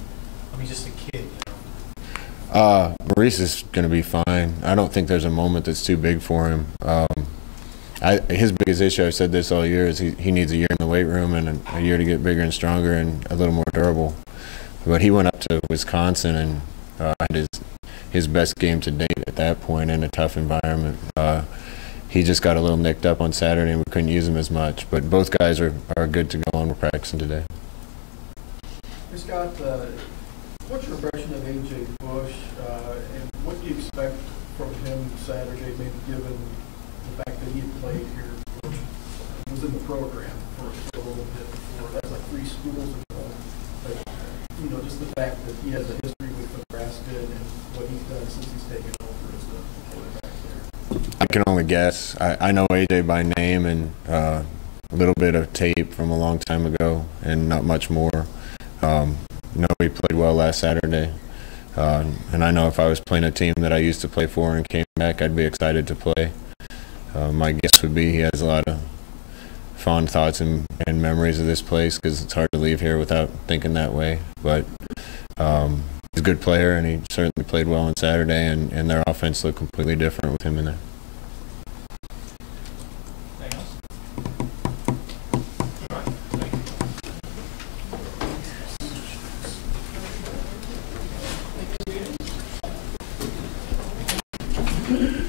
I mean, just a kid, you know. Maurice is going to be fine. I don't think there's a moment that's too big for him. His biggest issue, I've said this all year, is he needs a year in the weight room and a year to get bigger and stronger and a little more durable. But he went up to Wisconsin and had his best game to date at that point in a tough environment. He just got a little nicked up on Saturday and we couldn't use him as much. But both guys are good to go and we're practicing today. Hey Scott, what's your impression of A.J. Bush, and what do you expect from him Saturday, maybe given the fact that he had played here, was in the program for a little bit before? That's like 3 schools ago. But, you know, just the fact that he has a history with Nebraska and what he's done since he's taken over as the quarterback there. I can only guess. I know A.J. by name and a little bit of tape from a long time ago and not much more. No, he played well last Saturday. And I know if I was playing a team that I used to play for and came back, I'd be excited to play. My guess would be he has a lot of fond thoughts and memories of this place because it's hard to leave here without thinking that way. But he's a good player, and he certainly played well on Saturday, and their offense looked completely different with him in there. Thank you.